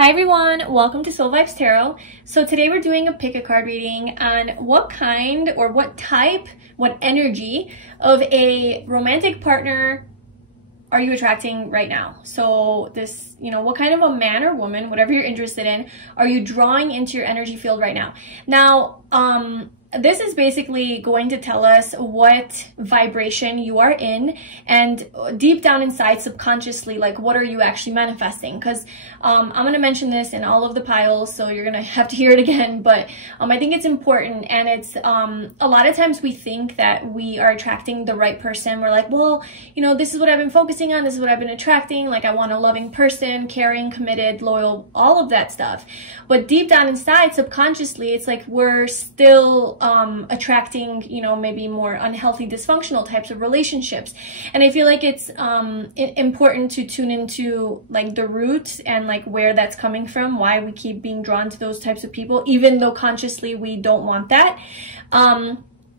Hi everyone, welcome to Soul Vibes Tarot. So today we're doing a pick a card reading on what kind or what type, what energy of a romantic partner are you attracting right now? So this, what kind of a man or woman, whatever you're interested in, are you drawing into your energy field right now? Now, this is basically going to tell us what vibration you are in, and deep down inside subconsciously, like what are you actually manifesting? Because I'm going to mention this in all of the piles, so you're going to have to hear it again, but I think it's important. And it's a lot of times we think that we are attracting the right person. We're like, well, this is what I've been focusing on, this is what I've been attracting, like I want a loving person, caring, committed, loyal, all of that stuff. But deep down inside subconsciously, it's like we're still attracting, maybe more unhealthy, dysfunctional types of relationships. And I feel like it's important to tune into like the roots and like where that's coming from, why we keep being drawn to those types of people, even though consciously we don't want that.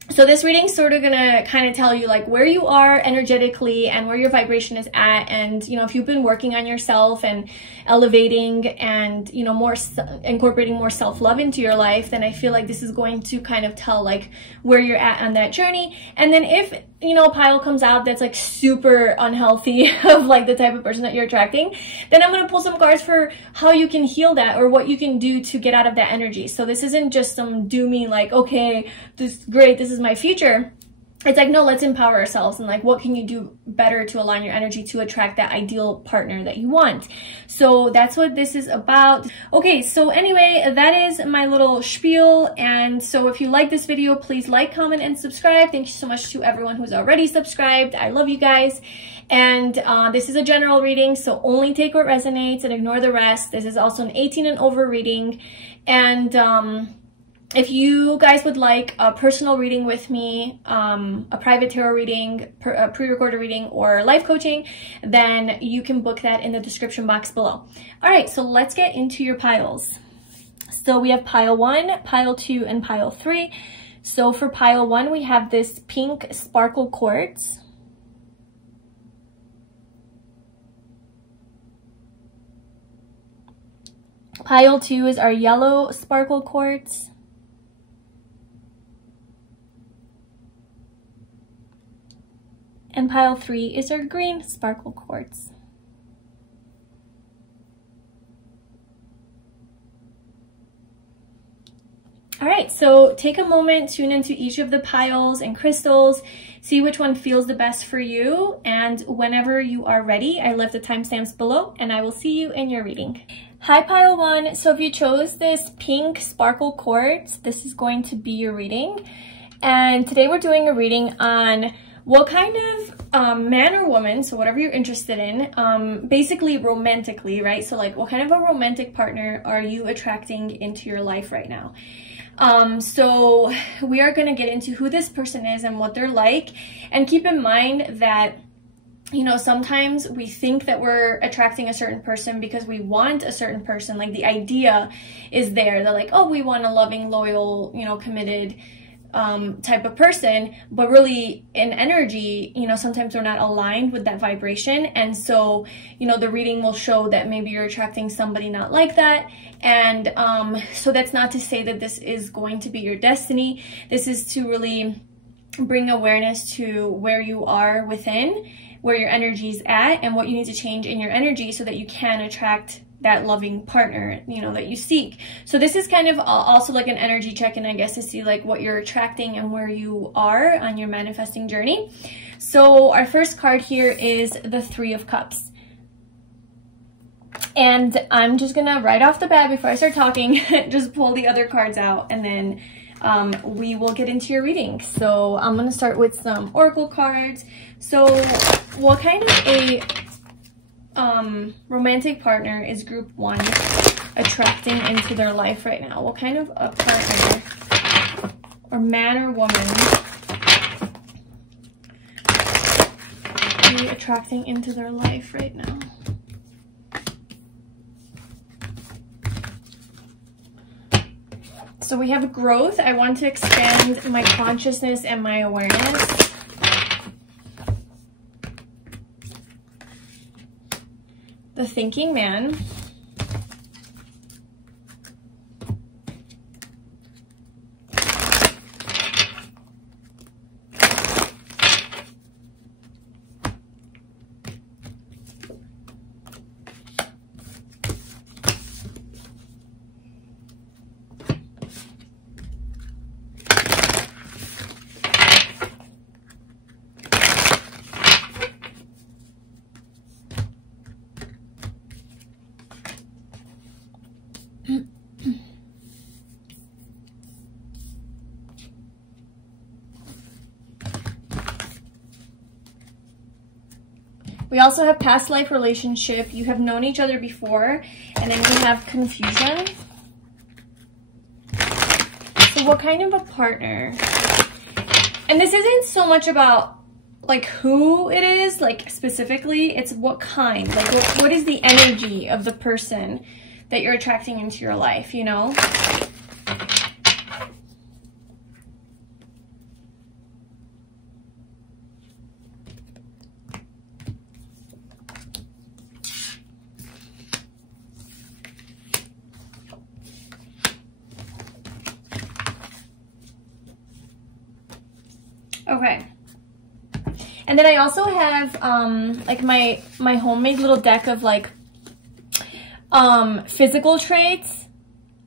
So this reading's sort of gonna kind of tell you like where you are energetically and where your vibration is at. And, if you've been working on yourself and elevating and, more incorporating more self-love into your life, then I feel like this is going to kind of tell like where you're at on that journey. And then if, a pile comes out that's like super unhealthy of like the type of person that you're attracting, then I'm going to pull some cards for how you can heal that or what you can do to get out of that energy. So this isn't just some doomy like, okay, this is great, this is my future. It's like, no, let's empower ourselves and like, what can you do better to align your energy to attract that ideal partner that you want? So that's what this is about. Okay, so anyway, that is my little spiel. And so if you like this video, please like, comment, and subscribe. Thank you so much to everyone who's already subscribed. I love you guys. And this is a general reading, so only take what resonates and ignore the rest. This is also an 18 and over reading. And if you guys would like a personal reading with me, a private tarot reading, a pre-recorded reading, or life coaching, then you can book that in the description box below. All right, so let's get into your piles. So we have pile 1, pile 2, and pile 3. So for pile 1, we have this pink sparkle quartz. Pile 2 is our yellow sparkle quartz. And pile 3 is our green sparkle quartz. All right, so take a moment, tune into each of the piles and crystals, see which one feels the best for you, and whenever you are ready, I left the timestamps below, and I will see you in your reading. Hi, pile 1. So if you chose this pink sparkle quartz, this is going to be your reading. And today we're doing a reading on what kind of man or woman, so whatever you're interested in, basically romantically, right? So like what kind of a romantic partner are you attracting into your life right now? So we are going to get into who this person is and what they're like. And keep in mind that, sometimes we think that we're attracting a certain person because we want a certain person. Like the idea is there. They're like, oh, we want a loving, loyal, committed type of person, but really in energy, sometimes we're not aligned with that vibration. And so, the reading will show that maybe you're attracting somebody not like that. And so that's not to say that this is going to be your destiny. This is to really bring awareness to where you are within, where your energy is at, and what you need to change in your energy so that you can attract that loving partner, that you seek. So this is kind of also like an energy check-in, I guess, to see like what you're attracting and where you are on your manifesting journey. So our first card here is the 3 of Cups. And I'm just gonna right off the bat, before I start talking, just pull the other cards out, and then we will get into your reading. So I'm gonna start with some oracle cards. So what kind of a romantic partner is group 1 attracting into their life right now? What kind of a partner or man or woman are you attracting into their life right now? So we have growth. I want to expand my consciousness and my awareness. The thinking man. also have past life relationship. You have known each other before. And then we have confusion. So what kind of a partner? And this isn't so much about like who it is, like specifically, it's what kind, like what is the energy of the person that you're attracting into your life, you know? Okay. And then I also have like my homemade little deck of like physical traits,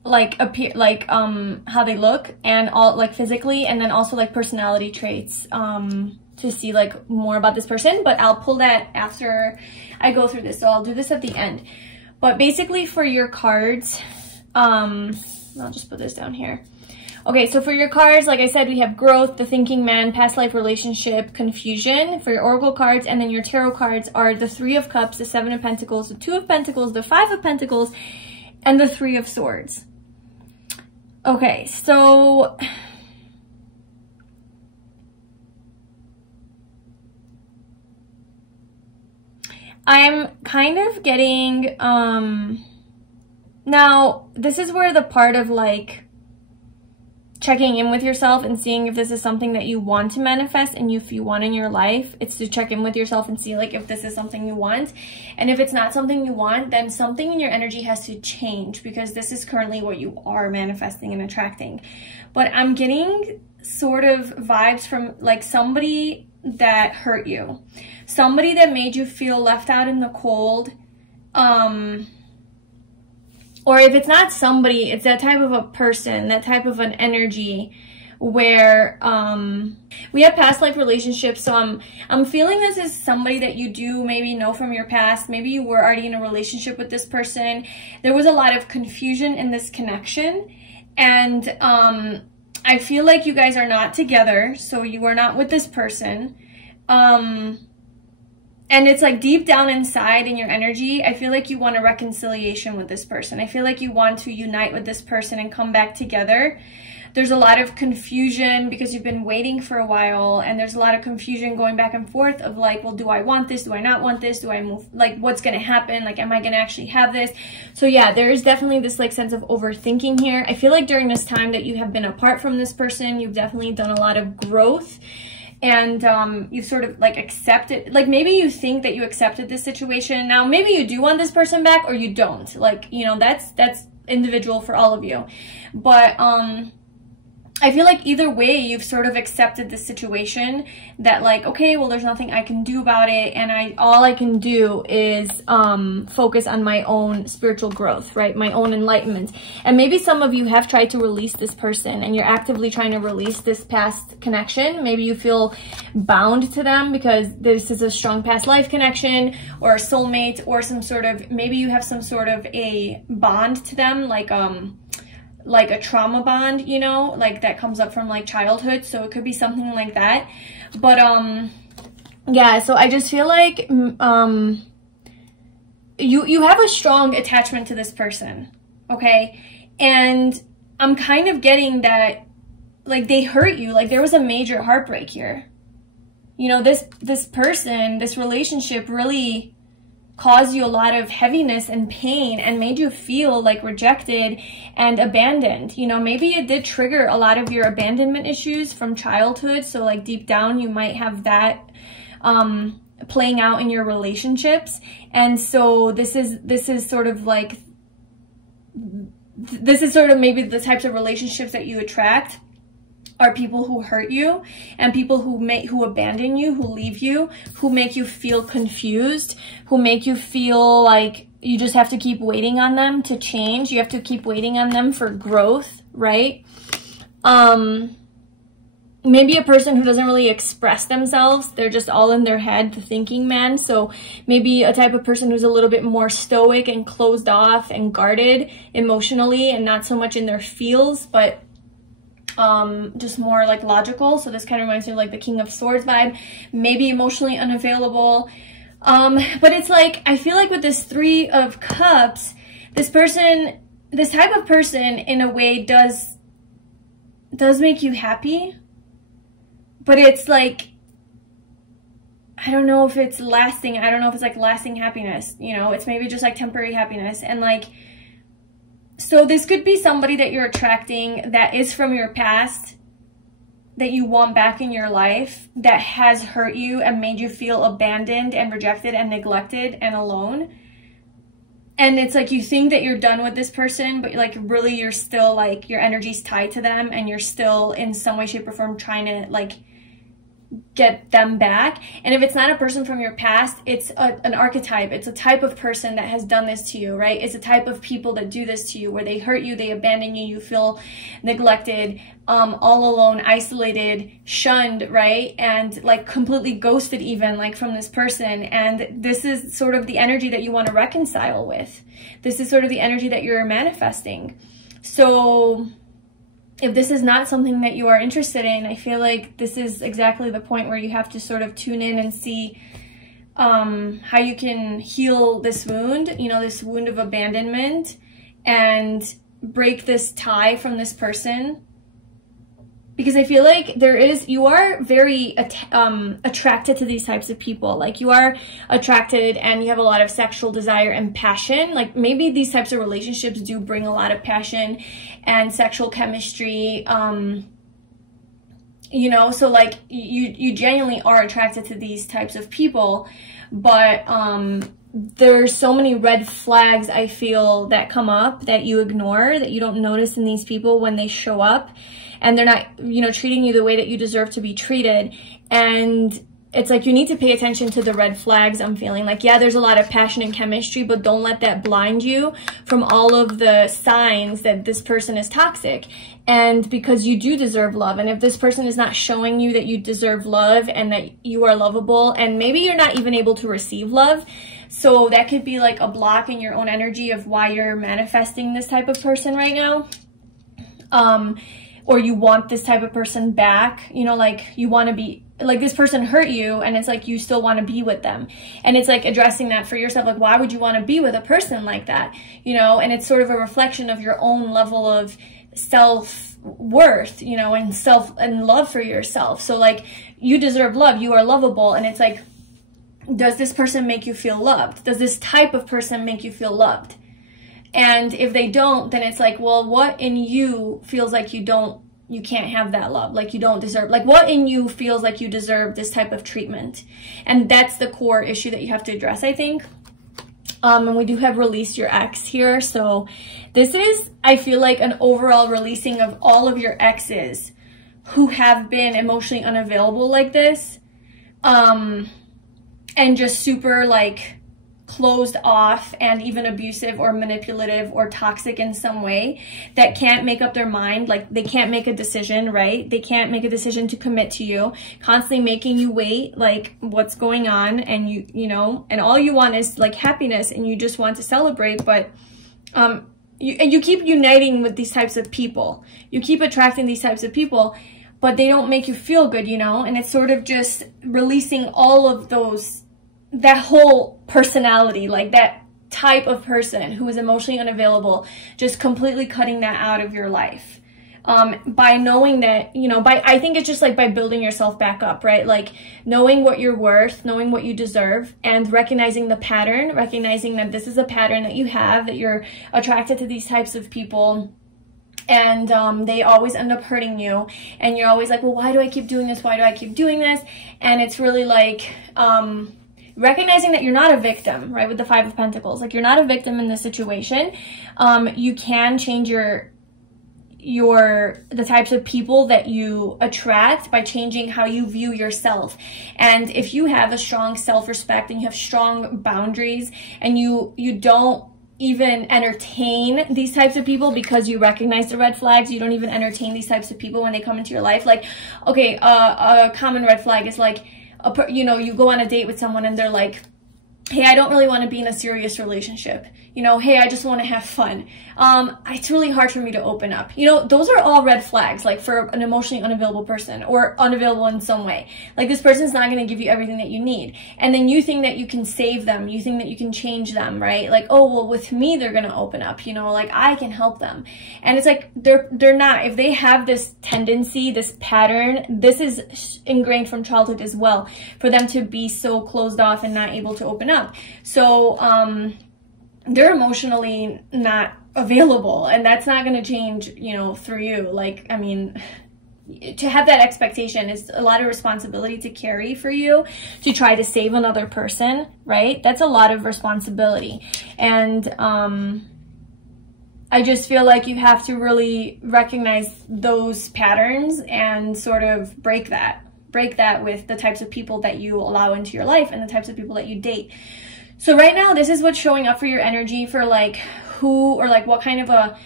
like how they look and all like physically, and then also like personality traits to see like more about this person, but I'll pull that after I go through this. So I'll do this at the end. But basically for your cards, I'll just put this down here. Okay, so for your cards, like I said, we have growth, the thinking man, past life relationship, confusion for your oracle cards, and then your tarot cards are the 3 of Cups, the 7 of Pentacles, the 2 of Pentacles, the 5 of Pentacles, and the 3 of Swords. Okay, so I'm kind of getting, now this is where the part of like checking in with yourself and seeing if this is something that you want to manifest and if you want in your life, it's to check in with yourself and see like if this is something you want. And if it's not something you want, then something in your energy has to change, because this is currently what you are manifesting and attracting. But I'm getting sort of vibes from like somebody that hurt you, somebody that made you feel left out in the cold, or if it's not somebody, it's that type of a person, that type of an energy where we have past life relationships. So I'm feeling this is somebody that you do maybe know from your past. Maybe you were already in a relationship with this person. There was a lot of confusion in this connection. And I feel like you guys are not together. So you are not with this person. And it's like deep down inside in your energy, I feel like you want a reconciliation with this person. I feel like you want to unite with this person and come back together. There's a lot of confusion because you've been waiting for a while, and there's a lot of confusion going back and forth of like, well, do I want this? Do I not want this? Do I move? Like, what's going to happen? Like, am I going to actually have this? So yeah, there is definitely this like sense of overthinking here. I feel like during this time that you have been apart from this person, you've definitely done a lot of growth. And you've sort of like accepted, like maybe you think that you accepted this situation. Now, maybe you do want this person back or you don't. Like, you know, that's individual for all of you. But I feel like either way, you've sort of accepted the situation that like, okay, well, there's nothing I can do about it. And all I can do is focus on my own spiritual growth, right? My own enlightenment. And maybe some of you have tried to release this person and you're actively trying to release this past connection. Maybe you feel bound to them because this is a strong past life connection or a soulmate or some sort of, maybe you have some sort of a bond to them, like a trauma bond, you know, like that comes up from like childhood. So it could be something like that. But yeah, so I just feel like you have a strong attachment to this person, okay? And I'm kind of getting that like they hurt you, like there was a major heartbreak here. You know, this person, this relationship really caused you a lot of heaviness and pain and made you feel like rejected and abandoned. You know, maybe it did trigger a lot of your abandonment issues from childhood. So like deep down, you might have that playing out in your relationships. And so this is sort of like, this is sort of maybe the types of relationships that you attract are people who hurt you and people who abandon you, who leave you, who make you feel confused, who make you feel like you just have to keep waiting on them to change. You have to keep waiting on them for growth, right? Maybe a person who doesn't really express themselves. They're just all in their head, the thinking man. So maybe a type of person who's a little bit more stoic and closed off and guarded emotionally and not so much in their feels, but just more like logical. So this kind of reminds me of like the King of Swords vibe, maybe emotionally unavailable. But it's like, I feel like with this 3 of Cups, this type of person in a way does make you happy, but it's like, I don't know if it's lasting. I don't know if it's like lasting happiness, you know, it's maybe just like temporary happiness. And like, so this could be somebody that you're attracting that is from your past, that you want back in your life, that has hurt you and made you feel abandoned and rejected and neglected and alone. And it's like you think that you're done with this person, but like really you're still like, your energy's tied to them and you're still in some way, shape, or form trying to like get them back. And if it's not a person from your past, it's an archetype. It's a type of person that has done this to you, right? It's a type of people that do this to you, where they hurt you, they abandon you, you feel neglected, all alone, isolated, shunned, right? And like completely ghosted even, like from this person. And this is sort of the energy that you want to reconcile with. This is sort of the energy that you're manifesting. So if this is not something that you are interested in, I feel like this is exactly the point where you have to sort of tune in and see how you can heal this wound, you know, this wound of abandonment, and break this tie from this person. Because I feel like you are very attracted to these types of people. Like you are attracted and you have a lot of sexual desire and passion. Like maybe these types of relationships do bring a lot of passion and sexual chemistry. You know, so like you genuinely are attracted to these types of people. But there's so many red flags, I feel, that come up that you ignore, that you don't notice in these people when they show up. And they're not, you know, treating you the way that you deserve to be treated. And it's like you need to pay attention to the red flags. I'm feeling like, yeah, there's a lot of passion and chemistry, but don't let that blind you from all of the signs that this person is toxic. And because you do deserve love. And if this person is not showing you that you deserve love and that you are lovable, and maybe you're not even able to receive love, so that could be like a block in your own energy of why you're manifesting this type of person right now. Or you want this type of person back, you know, like you want to be, like this person hurt you and it's like you still want to be with them. And it's like addressing that for yourself, like why would you want to be with a person like that, you know? And it's sort of a reflection of your own level of self-worth, you know, and love for yourself. So like you deserve love, you are lovable, and it's like, does this person make you feel loved? Does this type of person make you feel loved? And if they don't, then it's like, well, what in you feels like you can't have that love, like you don't deserve, like what in you feels like you deserve this type of treatment? And that's the core issue that you have to address, I think. And we do have released your ex here. So this is, I feel like, an overall releasing of all of your exes who have been emotionally unavailable like this. And just super like closed off and even abusive or manipulative or toxic in some way, that can't make up their mind. Like they can't make a decision, right? They can't make a decision to commit to you, constantly making you wait, like what's going on, and you know, and all you want is like happiness and you just want to celebrate. But you keep uniting with these types of people, you keep attracting these types of people, but they don't make you feel good, you know? And it's sort of just releasing all of those, that whole personality, like that type of person who is emotionally unavailable, just completely cutting that out of your life. By knowing that, you know, I think it's just like by building yourself back up, right? Like knowing what you're worth, knowing what you deserve, and recognizing the pattern, recognizing that this is a pattern that you have, that you're attracted to these types of people. And they always end up hurting you, and you're always like, well, why do I keep doing this? Why do I keep doing this? And it's really like, recognizing that you're not a victim, right? With the 5 of Pentacles, like you're not a victim in this situation. You can change the types of people that you attract by changing how you view yourself. And if you have a strong self-respect and you have strong boundaries, and you don't even entertain these types of people because you recognize the red flags, you don't even entertain these types of people when they come into your life. Like, okay, a common red flag is like, you know, you go on a date with someone and they're like, hey, I don't really want to be in a serious relationship. you know, hey, I just want to have fun. It's really hard for me to open up. You know, those are all red flags, like for an emotionally unavailable person or unavailable in some way. Like this person's not going to give you everything that you need. And then you think that you can save them. You think that you can change them, right? Like, oh, well, with me, they're going to open up, you know, like I can help them. And it's like, they're not. If they have this tendency, this pattern, this is ingrained from childhood as well, for them to be so closed off and not able to open up. So, they're emotionally not available, and that's not going to change, you know, through you. Like, I mean, to have that expectation is a lot of responsibility to carry for you, to try to save another person, right? That's a lot of responsibility. And I just feel like you have to really recognize those patterns and sort of break that with the types of people that you allow into your life and the types of people that you date. So right now, this is what's showing up for your energy for like who, or like what kind of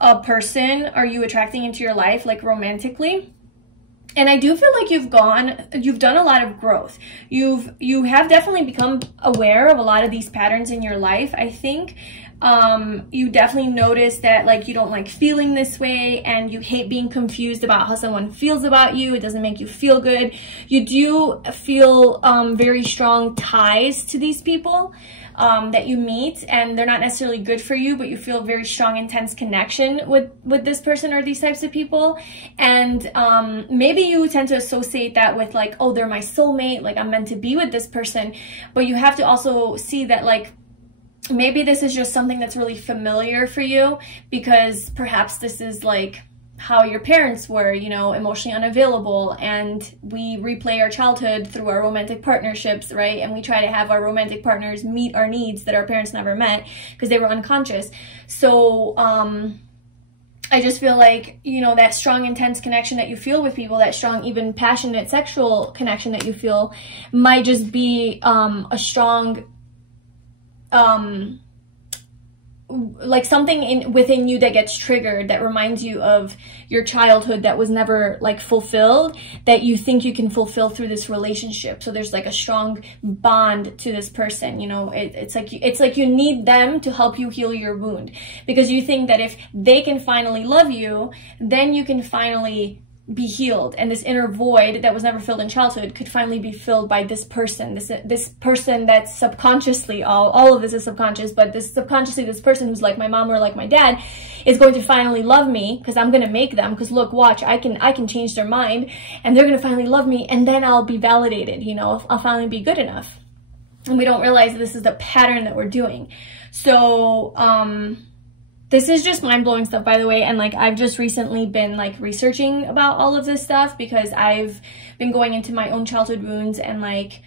a person are you attracting into your life, like romantically. And I do feel like you've done a lot of growth. You have definitely become aware of a lot of these patterns in your life, I think. You definitely notice that like you don't like feeling this way, and you hate being confused about how someone feels about you. It doesn't make you feel good. You do feel very strong ties to these people that you meet, and they're not necessarily good for you, but you feel very strong, intense connection with this person or these types of people. And maybe you tend to associate that with like, oh, they're my soulmate, like I'm meant to be with this person. But you have to also see that like maybe this is just something that's really familiar for you, because perhaps this is like how your parents were, you know, emotionally unavailable, and we replay our childhood through our romantic partnerships, right? And we try to have our romantic partners meet our needs that our parents never met because they were unconscious. So I just feel like, you know, that strong, intense connection that you feel with people, that strong, even passionate sexual connection that you feel, might just be a strong like something within you that gets triggered, that reminds you of your childhood that was never like fulfilled, that you think you can fulfill through this relationship. So there's like a strong bond to this person, you know. It's like you need them to help you heal your wound, because you think that if they can finally love you, then you can finally be healed, and this inner void that was never filled in childhood could finally be filled by this person, this person that's subconsciously, all of this is subconscious, but this subconsciously, this person who's like my mom or like my dad is going to finally love me, because I'm going to make them, because look, watch, I can change their mind, and they're going to finally love me, and then I'll be validated, you know, I'll finally be good enough. And we don't realize that this is the pattern that we're doing. So this is just mind-blowing stuff, by the way, and like I've just recently been like researching about all of this stuff, because I've been going into my own childhood wounds and like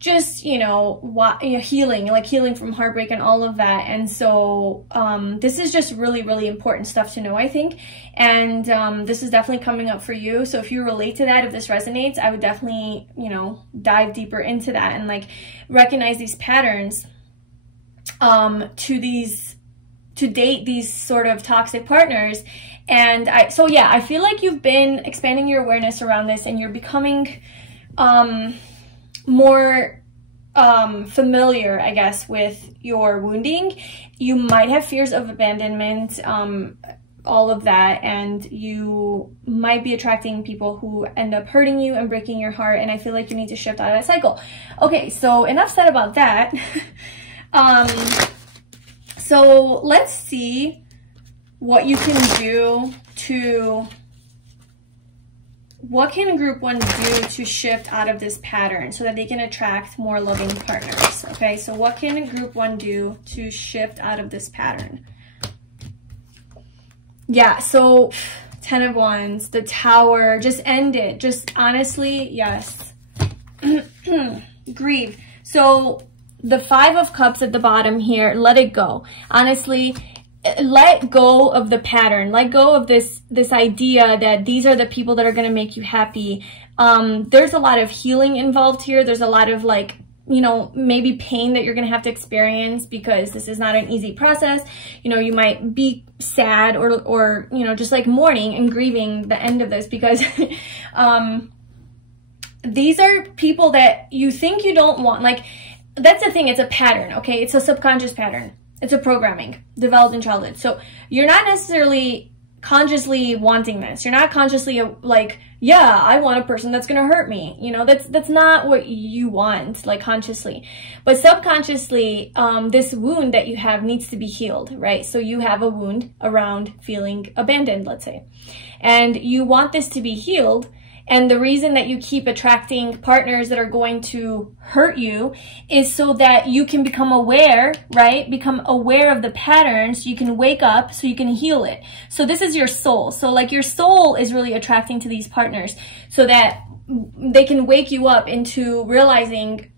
just, you know, healing from heartbreak and all of that. And so this is just really, really important stuff to know, I think. And this is definitely coming up for you. So if you relate to that, if this resonates, I would definitely, you know, dive deeper into that and like recognize these patterns to date these sort of toxic partners. And I feel like you've been expanding your awareness around this, and you're becoming more familiar, I guess, with your wounding. You might have fears of abandonment, all of that, and you might be attracting people who end up hurting you and breaking your heart, and I feel like you need to shift out of that cycle. Okay, so enough said about that. So let's see what you can do what can group 1 do to shift out of this pattern so that they can attract more loving partners? Okay, so what can group 1 do to shift out of this pattern? Yeah, so 10 of Wands, the Tower, just end it. Just honestly, yes. Grieve. So the 5 of Cups at the bottom here, let it go. Honestly, let go of the pattern. Let go of this idea that these are the people that are going to make you happy. There's a lot of healing involved here. There's a lot of like, you know, maybe pain that you're going to have to experience, because this is not an easy process. You know, you might be sad or you know, just like mourning and grieving the end of this, because these are people that you think you don't want. Like, that's the thing, it's a pattern, okay? It's a subconscious pattern. It's a programming developed in childhood. So you're not necessarily consciously wanting this. You're not consciously like, yeah, I want a person that's going to hurt me. You know, that's not what you want, like consciously. But subconsciously, this wound that you have needs to be healed, right? So you have a wound around feeling abandoned, let's say, and you want this to be healed. And the reason that you keep attracting partners that are going to hurt you is so that you can become aware, right? Become aware of the patterns. You can wake up so you can heal it. So this is your soul. So like your soul is really attracting to these partners so that they can wake you up into realizing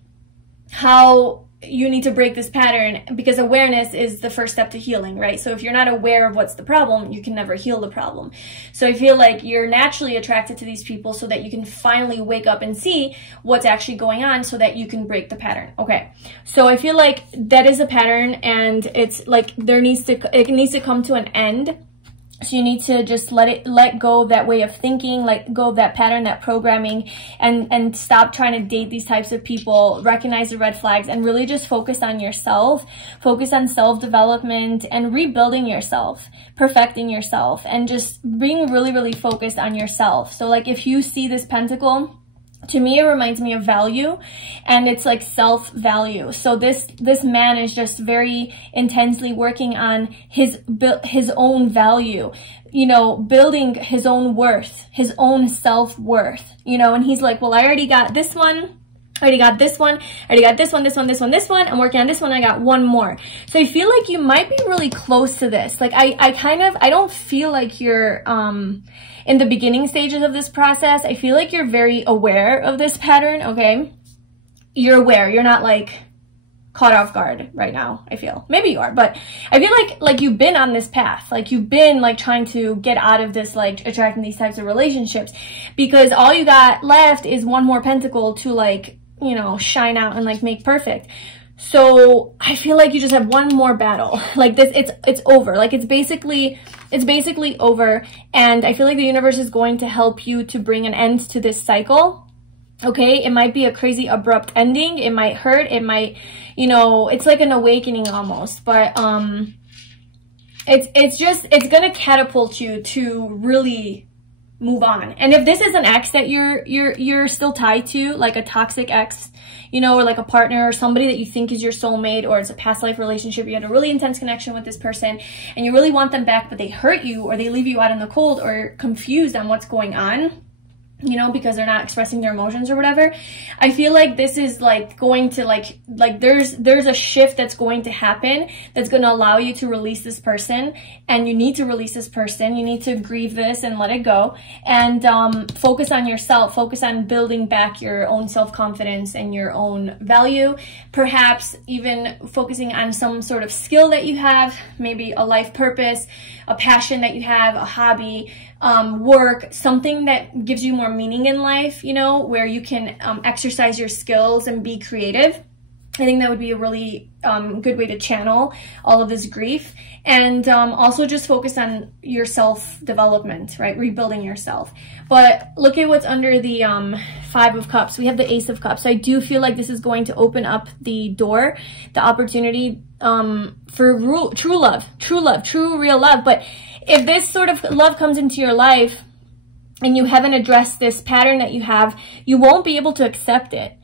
how you need to break this pattern, because awareness is the first step to healing, right? So if you're not aware of what's the problem, you can never heal the problem. So I feel like you're naturally attracted to these people so that you can finally wake up and see what's actually going on so that you can break the pattern. Okay. So I feel like that is a pattern, and it's like it needs to come to an end. So you need to just let go of that way of thinking, let go of that pattern, that programming, and stop trying to date these types of people, recognize the red flags, and really just focus on yourself, focus on self-development and rebuilding yourself, perfecting yourself, and just being really, really focused on yourself. So like if you see this pentacle, to me, it reminds me of value, and it's like self-value. So this man is just very intensely working on his own value, you know, building his own worth, his own self-worth, you know, and he's like, well, I already got this one. I already got this one. I already got this one, this one, this one, this one. I'm working on this one. I got one more. So I feel like you might be really close to this. Like I don't feel like you're, in the beginning stages of this process. I feel like you're very aware of this pattern. Okay. You're aware. You're not like caught off guard right now. I feel maybe you are, but I feel like you've been on this path. Like you've been like trying to get out of this, like attracting these types of relationships, because all you got left is one more pentacle to like, you know, shine out and like make perfect. So I feel like you just have one more battle. Like this, it's over. Like it's basically over. And I feel like the universe is going to help you to bring an end to this cycle. Okay. It might be a crazy abrupt ending. It might hurt. It might, you know, it's like an awakening almost, but, it's going to catapult you to really move on. And if this is an ex that you're still tied to, like a toxic ex, you know, or like a partner or somebody that you think is your soulmate, or it's a past life relationship, you had a really intense connection with this person and you really want them back, but they hurt you or they leave you out in the cold or confused on what's going on, you know, because they're not expressing their emotions or whatever. I feel like this is like going to like there's a shift that's going to happen that's going to allow you to release this person, and you need to release this person. You need to grieve this and let it go, and focus on yourself, focus on building back your own self-confidence and your own value, perhaps even focusing on some sort of skill that you have, maybe a life purpose, a passion that you have, a hobby, work, something that gives you more meaning in life, you know, where you can exercise your skills and be creative. I think that would be a really good way to channel all of this grief. And also just focus on your self-development, right? Rebuilding yourself. But look at what's under the 5 of Cups. We have the Ace of Cups. I do feel like this is going to open up the door, the opportunity for true love, true real love. But if this sort of love comes into your life and you haven't addressed this pattern that you have, you won't be able to accept it.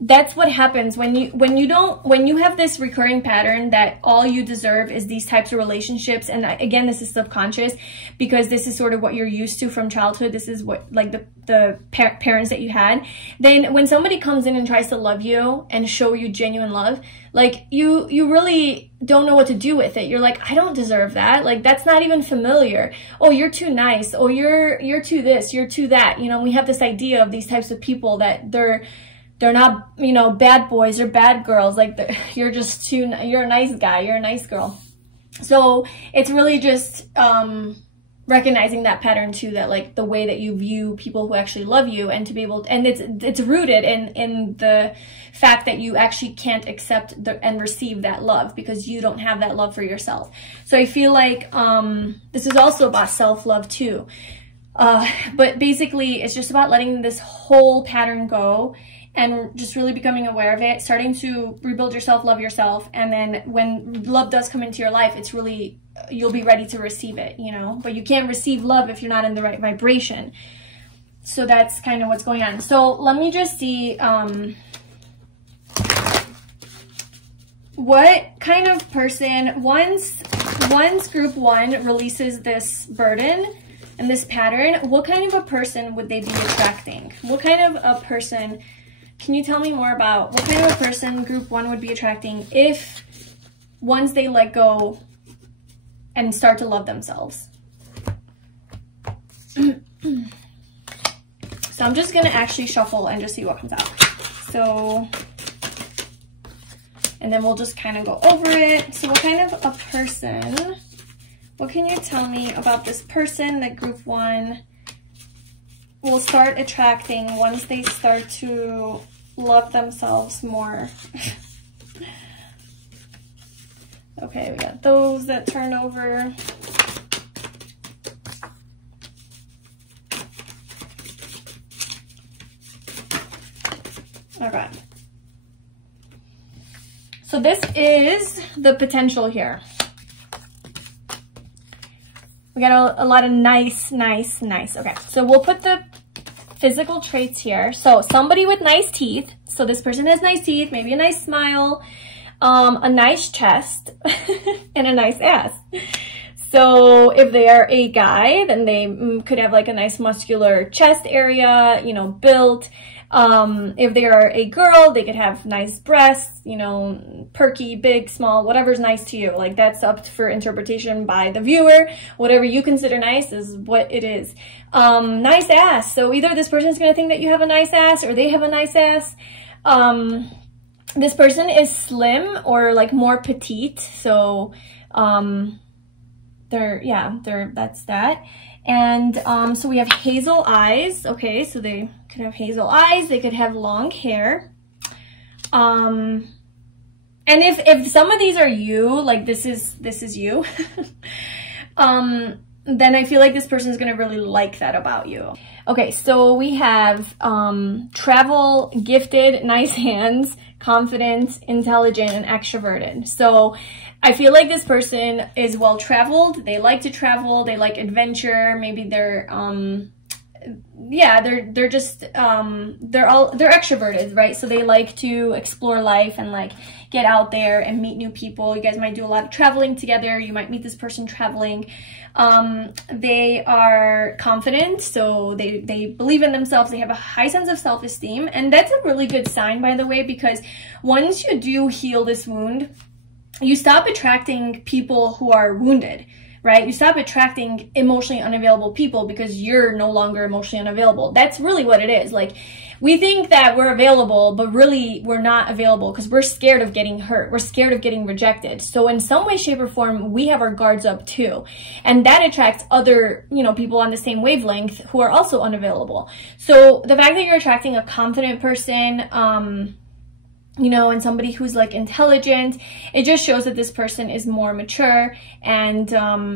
That's what happens when you have this recurring pattern that all you deserve is these types of relationships. And again, this is subconscious because this is sort of what you're used to from childhood. This is what like the parents that you had. Then when somebody comes in and tries to love you and show you genuine love, like you really don't know what to do with it. You're like, I don't deserve that. Like, that's not even familiar. Oh, you're too nice. Oh, you're too this, you're too that. You know, we have this idea of these types of people that they're not, you know, bad boys or bad girls. Like, you're a nice guy, you're a nice girl. So it's really just recognizing that pattern too, that like the way that you view people who actually love you, and to be able to, and it's rooted in the fact that you actually can't accept and receive that love because you don't have that love for yourself. So I feel like this is also about self-love too. But basically it's just about letting this whole pattern go and just really becoming aware of it, starting to rebuild yourself, love yourself, and then when love does come into your life, it's really, you'll be ready to receive it, you know, but you can't receive love if you're not in the right vibration. So that's kind of what's going on. So let me just see, what kind of person, once group 1 releases this burden and this pattern, what kind of a person would they be attracting? What kind of a person, can you tell me more about what kind of a person group 1 would be attracting if once they let go and start to love themselves? So I'm just gonna actually shuffle and just see what comes out. So, and then we'll just kind of go over it. So what kind of a person, what can you tell me about this person that group 1 will start attracting once they start to love themselves more? Okay, we got those that turned over. Okay. So this is the potential here. We got a lot of nice. Okay, so we'll put the physical traits here. So somebody with nice teeth. So this person has nice teeth, maybe a nice smile, a nice chest, and a nice ass. So if they are a guy, then they could have like a nice muscular chest area, you know, built. If they are a girl, they could have nice breasts, you know, perky, big, small, whatever's nice to you. Like, that's up for interpretation by the viewer. Whatever you consider nice is what it is. Nice ass. So either this person is going to think that you have a nice ass or they have a nice ass. This person is slim or like more petite. So, that's that. And so we have hazel eyes. Okay, so they could have hazel eyes. They could have long hair. And if some of these are you, like this is you, then I feel like this person is gonna really like that about you. Okay, so we have travel, gifted, nice hands, confident, intelligent, and extroverted. So I feel like this person is well-traveled. They like to travel. They like adventure. Maybe they're just they're extroverted, right? So they like to explore life and like get out there and meet new people. You guys might do a lot of traveling together. You might meet this person traveling. They are confident, so they believe in themselves. They have a high sense of self-esteem, and that's a really good sign, by the way, because once you do heal this wound, you stop attracting people who are wounded, right? You stop attracting emotionally unavailable people because you're no longer emotionally unavailable. That's really what it is. Like, we think that we're available, but really we're not available because we're scared of getting hurt. We're scared of getting rejected. So in some way, shape, or form, we have our guards up too. And that attracts other, you know, people on the same wavelength who are also unavailable. So the fact that you're attracting a confident person, you know, and somebody who's like intelligent, it just shows that this person is more mature and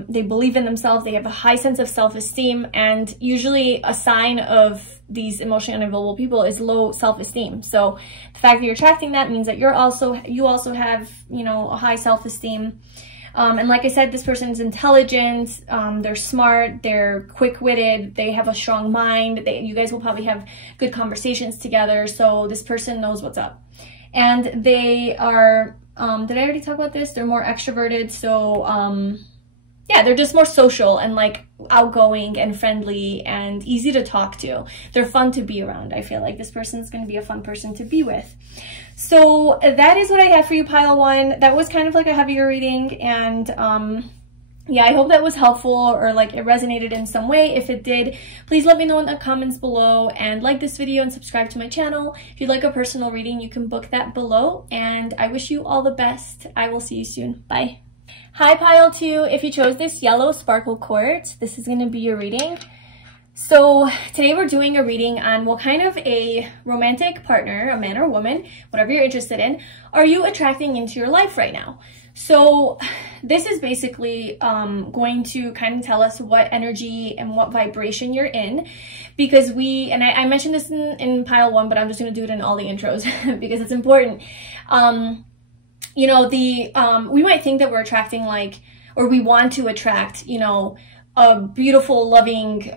they believe in themselves. They have a high sense of self-esteem, and usually a sign of these emotionally unavailable people is low self-esteem. So the fact that you're attracting that means that you also have, you know, a high self-esteem. And like I said, this person is intelligent, they're smart, they're quick-witted, they have a strong mind, you guys will probably have good conversations together, so this person knows what's up. And they are, did I already talk about this? They're more extroverted, so yeah, they're just more social and like outgoing and friendly and easy to talk to. They're fun to be around. I feel like this person's going to be a fun person to be with. So that is what I have for you, pile 1. That was kind of like a heavier reading, and yeah, I hope that was helpful or like it resonated in some way. If it did, please let me know in the comments below, and like this video and subscribe to my channel. If you'd like a personal reading, you can book that below, and I wish you all the best. I will see you soon. Bye. Hi, pile 2. If you chose this yellow sparkle quartz, this is going to be your reading. So today we're doing a reading on what kind of a romantic partner, a man or woman, whatever you're interested in, are you attracting into your life right now? So this is basically going to kind of tell us what energy and what vibration you're in, because I mentioned this in pile 1, but I'm just going to do it in all the intros because it's important. You know, we might think that we're attracting or we want to attract, you know, a beautiful, loving,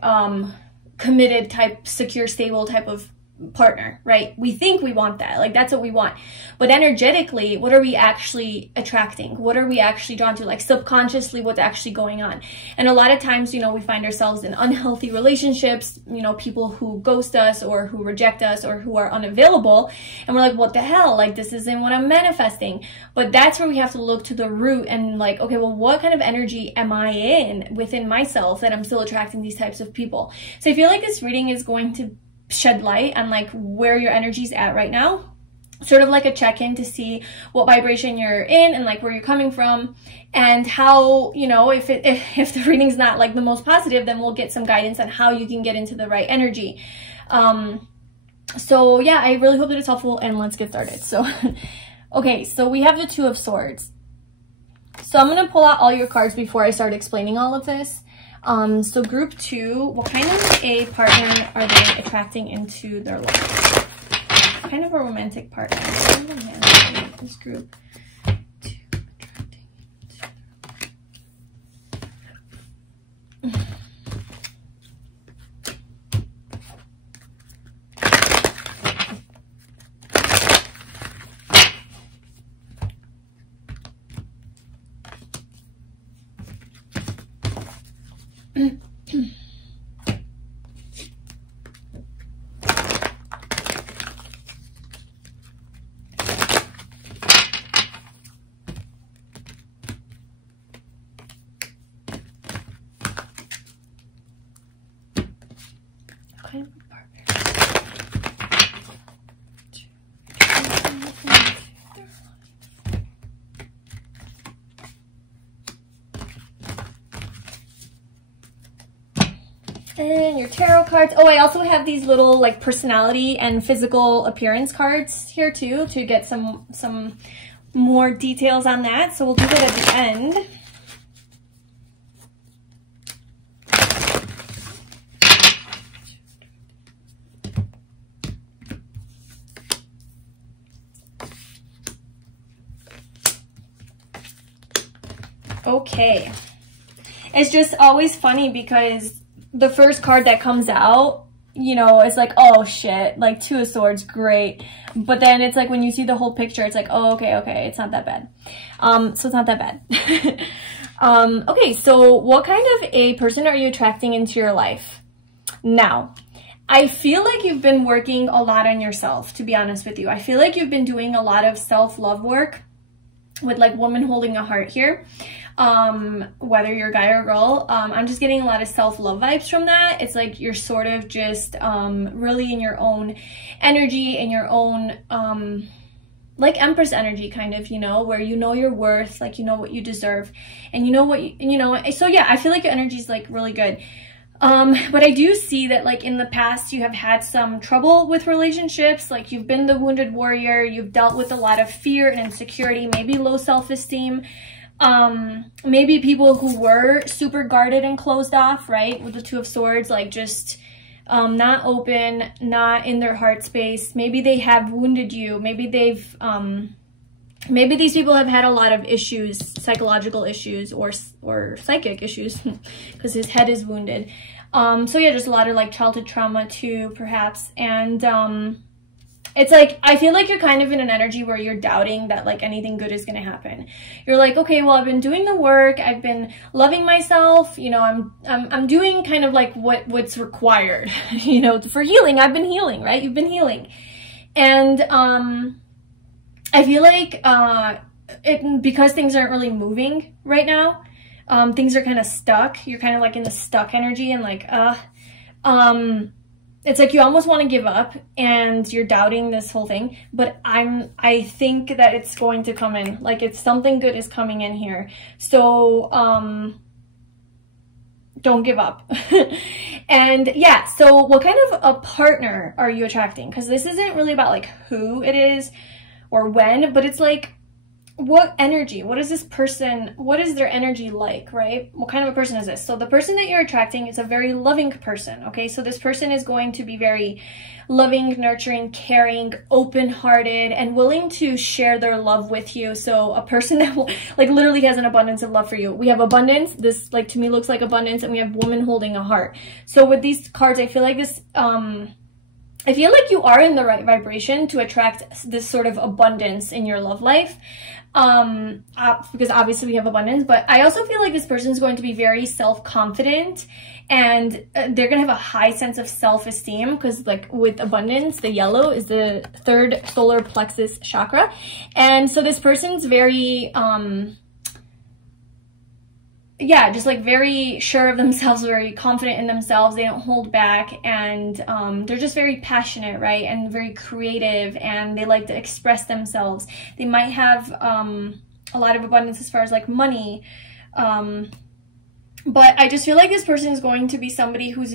committed type, secure, stable type of partner, right? We think we want that, like that's what we want, but energetically, what are we actually attracting? What are we actually drawn to? Like subconsciously, what's actually going on? And a lot of times, you know, we find ourselves in unhealthy relationships, you know, people who ghost us or who reject us or who are unavailable, and we're like, what the hell, like this isn't what I'm manifesting. But that's where we have to look to the root and like, okay, well, what kind of energy am I in within myself that I'm still attracting these types of people? So I feel like this reading is going to shed light on like where your energy's at right now, sort of like a check-in to see what vibration you're in and like where you're coming from, and how, you know, if the reading's not like the most positive, then we'll get some guidance on how you can get into the right energy. So yeah, I really hope that it's helpful, and let's get started. So okay, so we have the Two of Swords. So I'm going to pull out all your cards before I start explaining all of this. So group 2, what kind of a partner are they attracting into their life? What kind of a romantic partner? This group 2 attracting into and your tarot cards. Oh, I also have these little like personality and physical appearance cards here too, to get some more details on that. So we'll do that at the end. Okay. It's just always funny because the first card that comes out, you know, it's like, oh shit, like Two of Swords, great. But then it's like when you see the whole picture, it's like, oh, okay, it's not that bad. So it's not that bad. Okay, so what kind of a person are you attracting into your life? Now, I feel like you've been working a lot on yourself, to be honest with you. I feel like you've been doing a lot of self-love work with like woman holding a heart here. Whether you're a guy or a girl, I'm just getting a lot of self-love vibes from that. It's like you're sort of just really in your own energy, in your own like Empress energy, kind of, you know, where you know your worth, like you know what you deserve, and you know what you know. So yeah, I feel like your energy is like really good. But I do see that like in the past you have had some trouble with relationships, like you've been the wounded warrior, you've dealt with a lot of fear and insecurity, maybe low self-esteem, maybe people who were super guarded and closed off, right, with the Two of Swords, like just not open, not in their heart space. Maybe they have wounded you, maybe they've maybe these people have had a lot of issues, psychological issues or psychic issues, because his head is wounded. So yeah, just a lot of like childhood trauma too, perhaps. And it's like, I feel like you're kind of in an energy where you're doubting that like anything good is going to happen. You're like, okay, well, I've been doing the work, I've been loving myself, you know, I'm doing kind of like what's required, you know, for healing. I've been healing, right? You've been healing. And I feel like because things aren't really moving right now, things are kind of stuck. You're kind of like in the stuck energy, and like it's like you almost want to give up and you're doubting this whole thing. But I think that it's going to come in, like it's something good is coming in here. So don't give up. And yeah, so what kind of a partner are you attracting? Because this isn't really about like who it is or when, but it's like what energy, what is this person, what is their energy like, right? What kind of a person is this? So the person that you're attracting is a very loving person, okay? So this person is going to be very loving, nurturing, caring, open-hearted, and willing to share their love with you. So a person that like literally has an abundance of love for you. We have abundance. This like to me looks like abundance, and we have woman holding a heart. So with these cards, I feel like this, I feel like you are in the right vibration to attract this sort of abundance in your love life. Because obviously we have abundance, but I also feel like this person is going to be very self-confident, and they're going to have a high sense of self-esteem, because like with abundance, the yellow is the third solar plexus chakra. And so this person's very, yeah, just like very sure of themselves, very confident in themselves. They don't hold back, and they're just very passionate, right? And very creative, and they like to express themselves. They might have a lot of abundance as far as like money, but I just feel like this person is going to be somebody who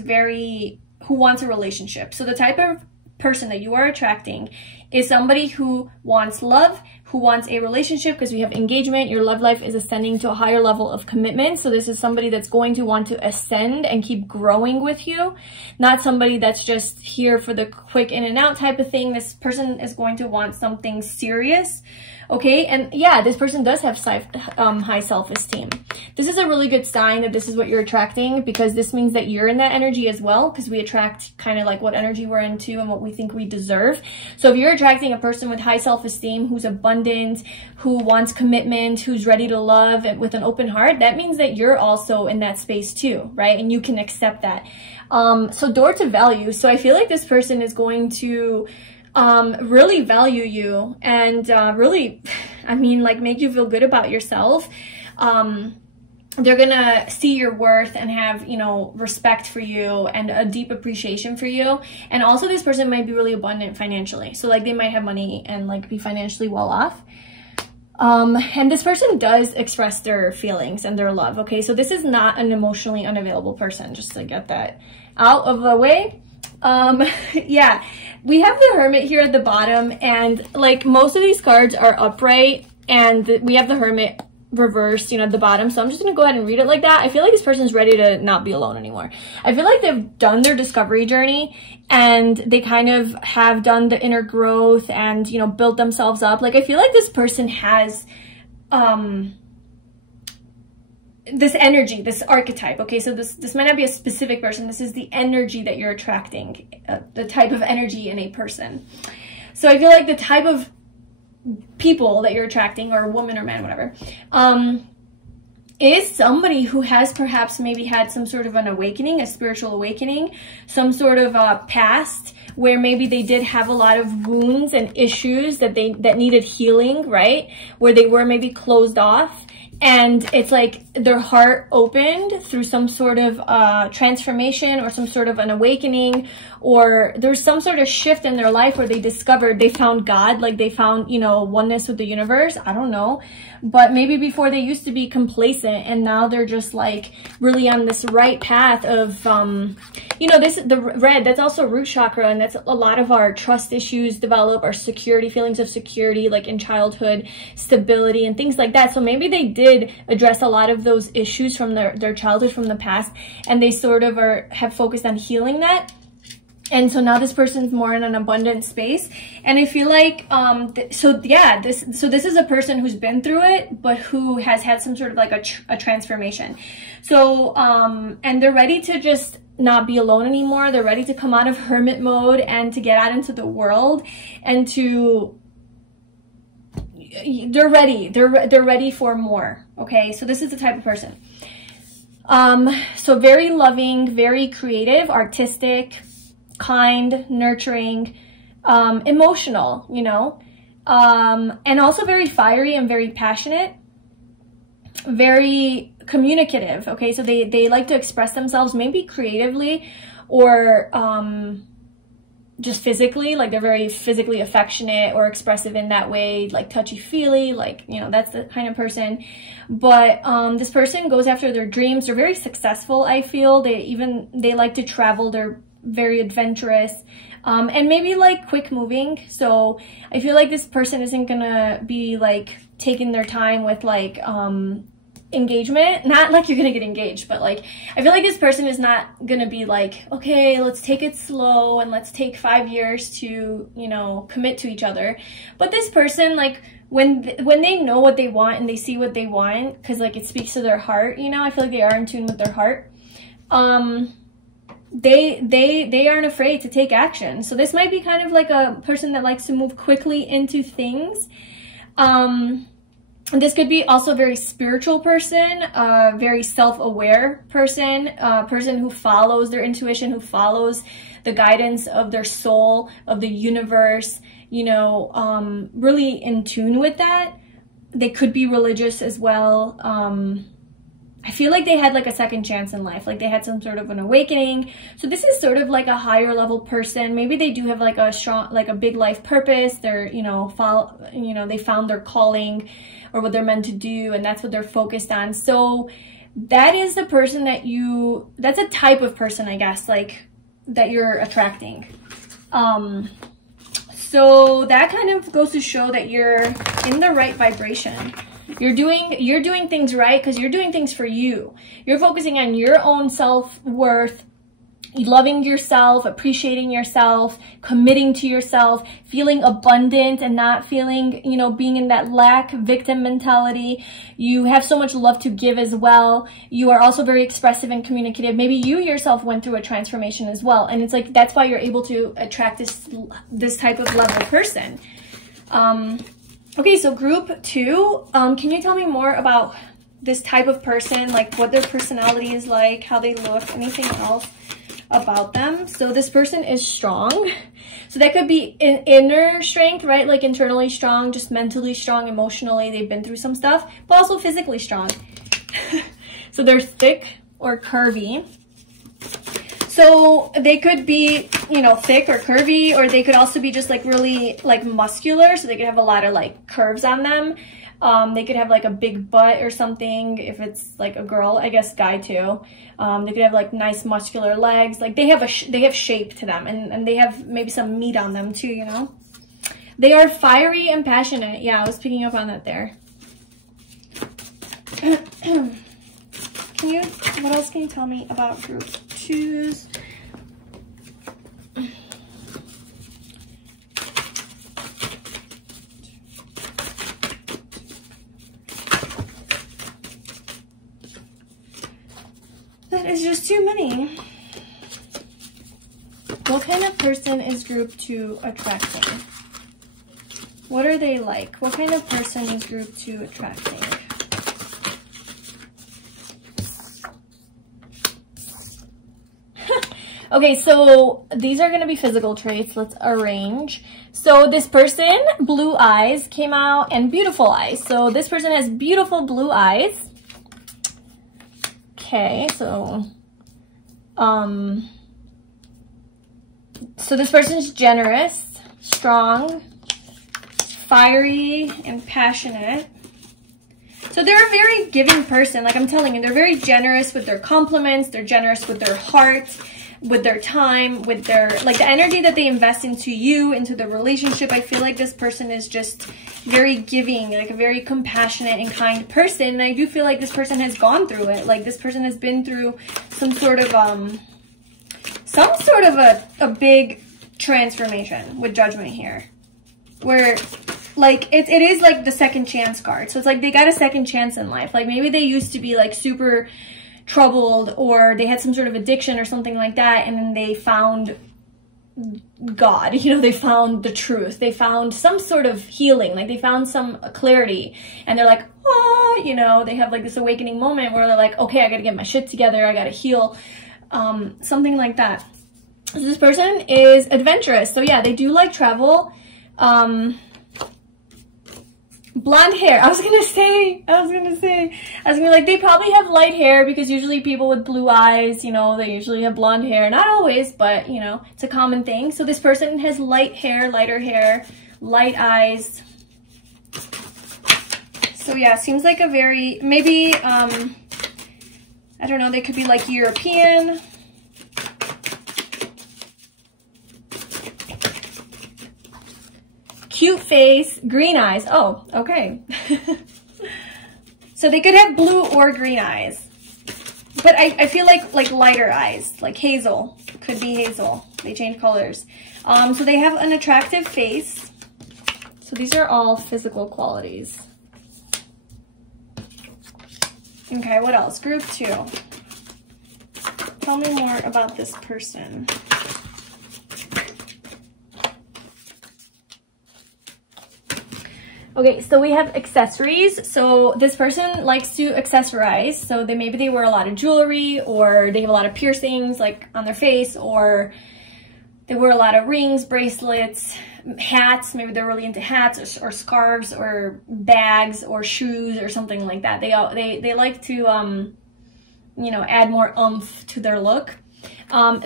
wants a relationship. So the type of person that you are attracting is somebody who wants love, who wants a relationship, because we have engagement. Your love life is ascending to a higher level of commitment. So this is somebody that's going to want to ascend and keep growing with you, not somebody that's just here for the quick in and out type of thing. This person is going to want something serious. Okay, and yeah, this person does have high self-esteem. This is a really good sign that this is what you're attracting, because this means that you're in that energy as well, because we attract kind of like what energy we're into and what we think we deserve. So if you're attracting a person with high self-esteem, who's abundant, who wants commitment, who's ready to love with an open heart, that means that you're also in that space too, right? And you can accept that. So door to value. So I feel like this person is going to really value you, and really, I mean, like make you feel good about yourself. They're gonna see your worth and have, you know, respect for you and a deep appreciation for you. And also this person might be really abundant financially. So like they might have money and like be financially well off. And this person does express their feelings and their love. Okay, so this is not an emotionally unavailable person, just to get that out of the way. Yeah, we have the Hermit here at the bottom, and like most of these cards are upright, and we have the Hermit reversed, you know, at the bottom. So I'm just gonna go ahead and read it like that. I feel like this person's ready to not be alone anymore. I feel like they've done their discovery journey, and they kind of have done the inner growth and, you know, built themselves up. Like I feel like this person has this energy, this archetype. Okay, so this might not be a specific person. This is the energy that you're attracting, the type of energy in a person. So I feel like the type of people that you're attracting, or woman or man, whatever, is somebody who has perhaps maybe had some sort of an awakening, a spiritual awakening, some sort of past where maybe they did have a lot of wounds and issues that needed healing, right? Where they were maybe closed off. And it's like their heart opened through some sort of transformation, or some sort of an awakening, or there's some sort of shift in their life where they found God, like they found, you know, oneness with the universe. I don't know. But maybe before they used to be complacent, and now they're just like really on this right path of, you know, the red, that's also root chakra, and that's a lot of our trust issues develop, our security, feelings of security, like in childhood, stability and things like that. So maybe they did address a lot of those issues from their childhood, from the past, and they sort of have focused on healing that. And so now this person's more in an abundant space. And I feel like, so this is a person who's been through it, but who has had some sort of like a transformation. So, and they're ready to just not be alone anymore. They're ready to come out of hermit mode and to get out into the world, and they're ready for more. Okay, so this is the type of person. So very loving, very creative, artistic, kind, nurturing, emotional, you know, and also very fiery and very passionate, very communicative. Okay, so they like to express themselves maybe creatively, or just physically, like they're very physically affectionate or expressive in that way, like touchy-feely, like, you know, that's the kind of person. But this person goes after their dreams. They're very successful, I feel. They like to travel. They're very adventurous, and maybe like quick moving. So I feel like this person isn't gonna be like taking their time with like engagement. Not like you're gonna get engaged, but like I feel like this person is not gonna be like, okay, let's take it slow and let's take 5 years to, you know, commit to each other. But this person, like when they know what they want and they see what they want, because like it speaks to their heart, you know, I feel like they are in tune with their heart. They aren't afraid to take action. So this might be kind of like a person that likes to move quickly into things. This could be also a very spiritual person, a very self-aware person, a person who follows their intuition, who follows the guidance of their soul, of the universe, you know, really in tune with that. They could be religious as well. I feel like they had like a second chance in life, like they had some sort of an awakening. So this is sort of like a higher level person. Maybe they do have like a strong, like a big life purpose. They're, you know, they found their calling or what they're meant to do, and that's what they're focused on. So that is the person that that's a type of person, I guess, like that you're attracting. So that kind of goes to show that you're in the right vibration. You're doing things right because you're doing things for you. You're focusing on your own self-worth, loving yourself, appreciating yourself, committing to yourself, feeling abundant and not feeling, you know, being in that lack victim mentality. You have so much love to give as well. You are also very expressive and communicative. Maybe you yourself went through a transformation as well. And it's like, that's why you're able to attract this type of level person. Okay, so group 2, can you tell me more about this type of person, like what their personality is like, how they look, anything else about them? So this person is strong. So that could be inner strength, right? Like internally strong, just mentally strong, emotionally, they've been through some stuff, but also physically strong. So they're thick or curvy. So they could be, you know, thick or curvy, or they could also be just like really like muscular. So they could have a lot of like curves on them. They could have like a big butt or something if it's like a girl, I guess guy too. They could have like nice muscular legs. Like they have shape to them, and they have maybe some meat on them too, you know. They are fiery and passionate. Yeah, I was picking up on that there. What else can you tell me about group 2s? That is just too many. What kind of person is group 2 attracting? What are they like? What kind of person is group 2 attracting? Okay, so these are going to be physical traits. Let's arrange. So this person, blue eyes, came out, and beautiful eyes. So this person has beautiful blue eyes. Okay, so this person's generous, strong, fiery, and passionate. So they're a very giving person. Like I'm telling you, they're very generous with their compliments. They're generous with their heart, with their time, with their, like the energy that they invest into you, into the relationship. I feel like this person is just very giving, like a very compassionate and kind person. And I do feel like this person has gone through it. Like this person has been through some sort of a big transformation with Judgment here, where like it is like the second chance card. So it's like they got a second chance in life. Like maybe they used to be like super troubled, or they had some sort of addiction or something like that, and then they found God, you know, they found the truth, they found some sort of healing, like they found some clarity, and they're like, oh, you know, they have like this awakening moment where they're like, okay, I gotta get my shit together, I gotta heal, something like that. So this person is adventurous. So yeah, they do like travel. Blonde hair. I was gonna be like, they probably have light hair, because usually people with blue eyes, you know, they usually have blonde hair. Not always, but you know, it's a common thing. So this person has light hair, lighter hair, light eyes. So yeah, seems like a very, maybe, I don't know, they could be like European. cute face, green eyes. Oh, okay. So they could have blue or green eyes. But I feel like lighter eyes, like hazel. Could be hazel. They change colors. So they have an attractive face. So these are all physical qualities. Okay, what else? Group 2. Tell me more about this person. Okay, so we have accessories. So this person likes to accessorize. So maybe they wear a lot of jewelry, or they have a lot of piercings like on their face, or they wear a lot of rings, bracelets, hats. Maybe they're really into hats or scarves or bags or shoes or something like that. They like to you know, add more oomph to their look.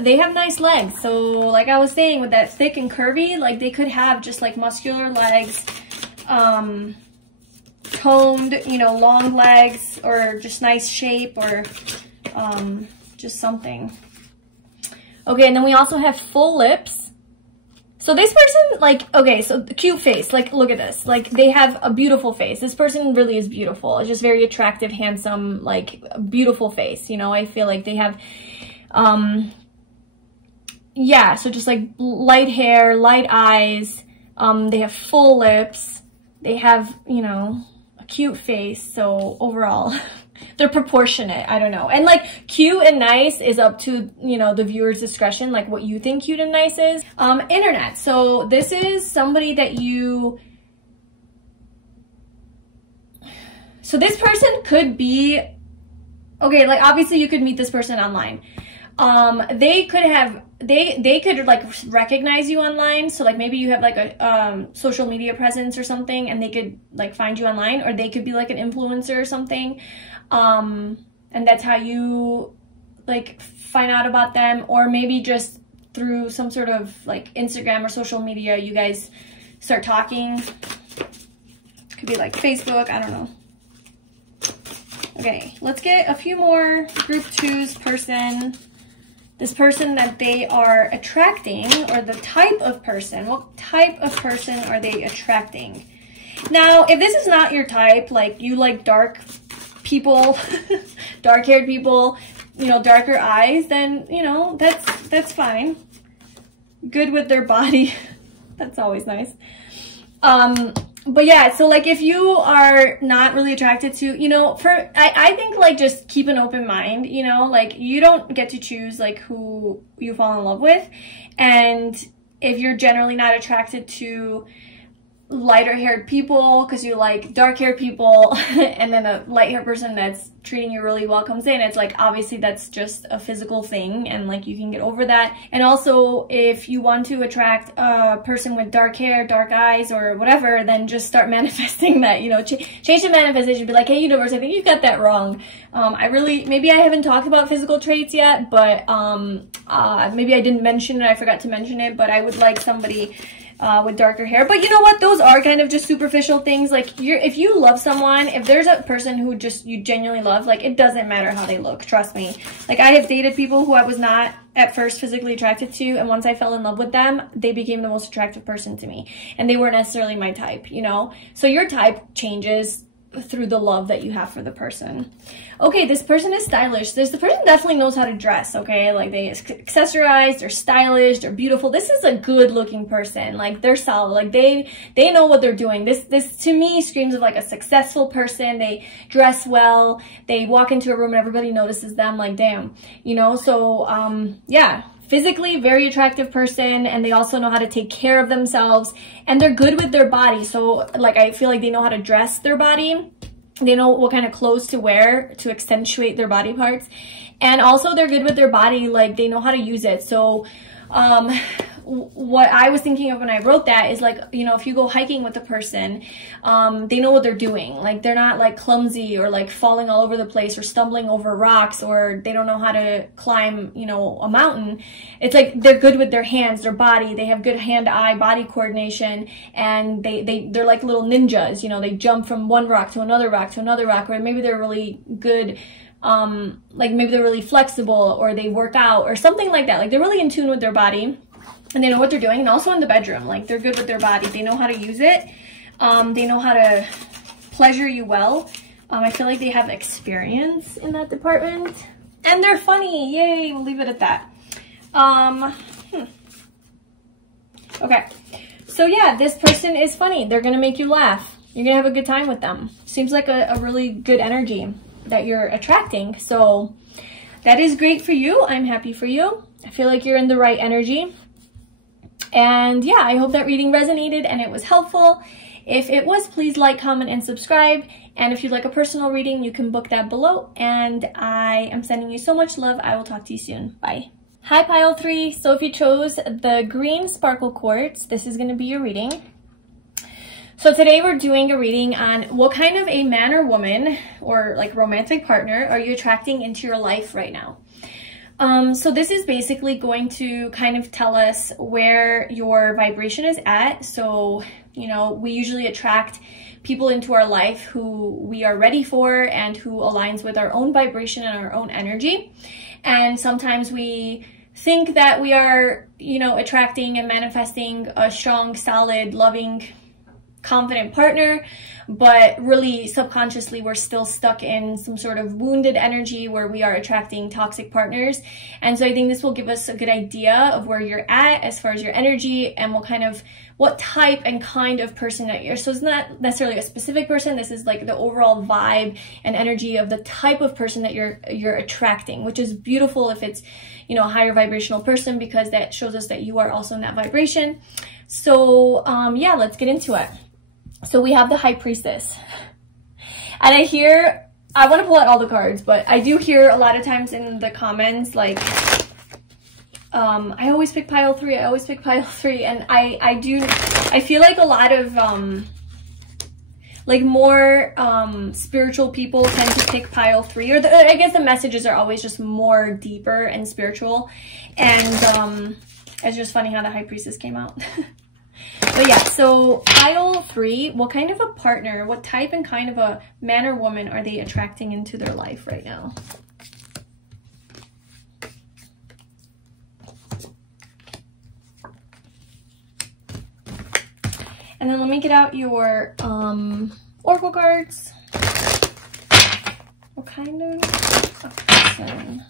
They have nice legs. So like I was saying, with that thick and curvy, like they could have just like muscular legs, toned, you know, long legs, or just nice shape, or just something. Okay, and then we also have full lips. So this person, like, okay, so the cute face, like, look at this. Like, they have a beautiful face. This person really is beautiful. It's just very attractive, handsome, like, beautiful face. You know, I feel like they have, yeah, so just like light hair, light eyes. They have full lips. They have, you know, a cute face. So overall, they're proportionate. I don't know. And like cute and nice is up to, you know, the viewer's discretion, like what you think cute and nice is. Internet. So this is somebody that you, so this person could be, okay, like obviously you could meet this person online. They could have, they could like recognize you online. So like maybe you have like a social media presence or something, and they could like find you online, or they could be like an influencer or something. And that's how you like find out about them, or maybe just through some sort of like Instagram or social media, you guys start talking. Could be like Facebook, I don't know. Okay, let's get a few more group 2's person. This person that they are attracting, or the type of person. What type of person are they attracting? Now, if this is not your type, like you like dark people, dark-haired people, you know, darker eyes, then, you know, that's fine. Good with their body. That's always nice. But yeah, so like if you are not really attracted to, you know, I think like just keep an open mind, you know, like you don't get to choose like who you fall in love with. And if you're generally not attracted to lighter haired people because you like dark haired people, and then a light haired person that's treating you really well comes in, it's like obviously that's just a physical thing, and like you can get over that. And also if you want to attract a person with dark hair, dark eyes, or whatever, then just start manifesting that, you know, change the manifestation. Be like, hey universe, I think you got that wrong. Maybe I haven't talked about physical traits yet, but maybe I didn't mention it, I forgot to mention it, but I would like somebody with darker hair. But you know what, those are kind of just superficial things. Like if you love someone, if there's a person who just you genuinely love, like it doesn't matter how they look, trust me. Like I have dated people who I was not at first physically attracted to, and once I fell in love with them, they became the most attractive person to me, and they weren't necessarily my type, you know. So your type changes through the love that you have for the person. Okay, this person is stylish. The person definitely knows how to dress, okay? Like they accessorize, they're stylish, they're beautiful. This is a good looking person. Like they're solid. Like they know what they're doing. This to me screams of like a successful person. They dress well. They walk into a room and everybody notices them, like damn, you know? So yeah. Physically very attractive person, and they also know how to take care of themselves, and they're good with their body. So like I feel like they know how to dress their body. They know what kind of clothes to wear to accentuate their body parts, and also they're good with their body, like they know how to use it. So what I was thinking of when I wrote that is like, you know, if you go hiking with a person, they know what they're doing. Like they're not like clumsy or like falling all over the place or stumbling over rocks, or they don't know how to climb, you know, a mountain. It's like they're good with their hands, their body. They have good hand-eye body coordination, and they're like little ninjas, you know. They jump from one rock to another rock to another rock, or maybe they're really good, like maybe they're really flexible, or they work out or something like that. Like they're really in tune with their body. and they know what they're doing, and also in the bedroom, like they're good with their body. They know how to use it. They know how to pleasure you well. I feel like they have experience in that department, and they're funny. Yay, we'll leave it at that. Okay, so yeah, this person is funny. They're gonna make you laugh. You're gonna have a good time with them. Seems like a really good energy that you're attracting, so that is great for you. I'm happy for you. I feel like you're in the right energy. And yeah, I hope that reading resonated and it was helpful. If it was, please like, comment, and subscribe. And if you'd like a personal reading, you can book that below. And I am sending you so much love. I will talk to you soon. Bye. Hi, Pile 3. So if you chose the green sparkle quartz, this is going to be your reading. So today we're doing a reading on what kind of a man or woman or like romantic partner are you attracting into your life right now. So this is basically going to kind of tell us where your vibration is at. So, you know, we usually attract people into our life who we are ready for and who aligns with our own vibration and our own energy. And sometimes we think that we are, you know, attracting and manifesting a strong, solid, loving, confident partner, but really subconsciously we're still stuck in some sort of wounded energy where we are attracting toxic partners. And so I think this will give us a good idea of where you're at as far as your energy and what type and kind of person that you're. So it's not necessarily a specific person. This is like the overall vibe and energy of the type of person that you're attracting, which is beautiful if it's, you know, a higher vibrational person, because that shows us that you are also in that vibration. So yeah, let's get into it. So we have the High Priestess, and I want to pull out all the cards, but I do hear a lot of times in the comments, like, I always pick pile 3, I always pick pile 3, and I feel like a lot of, like more spiritual people tend to pick pile 3, or I guess the messages are always just more deeper and spiritual, and it's just funny how the High Priestess came out. But yeah, so pile 3, what kind of a partner, what type and kind of a man or woman are they attracting into their life right now? And then let me get out your oracle cards. What kind of a person?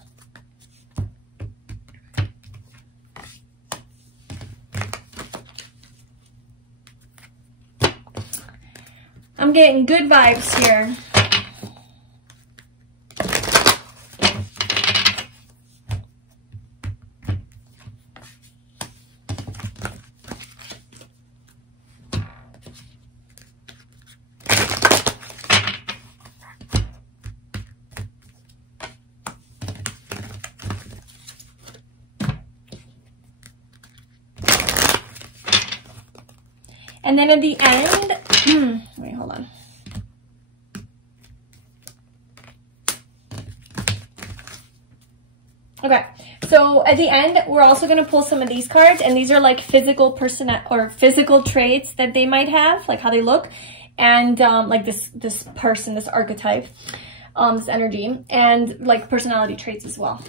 I'm getting good vibes here. And then at the end, wait, hold on. Okay, so at the end, we're also going to pull some of these cards, and these are like physical traits that they might have, like how they look, and like this person, this archetype, this energy, and like personality traits as well.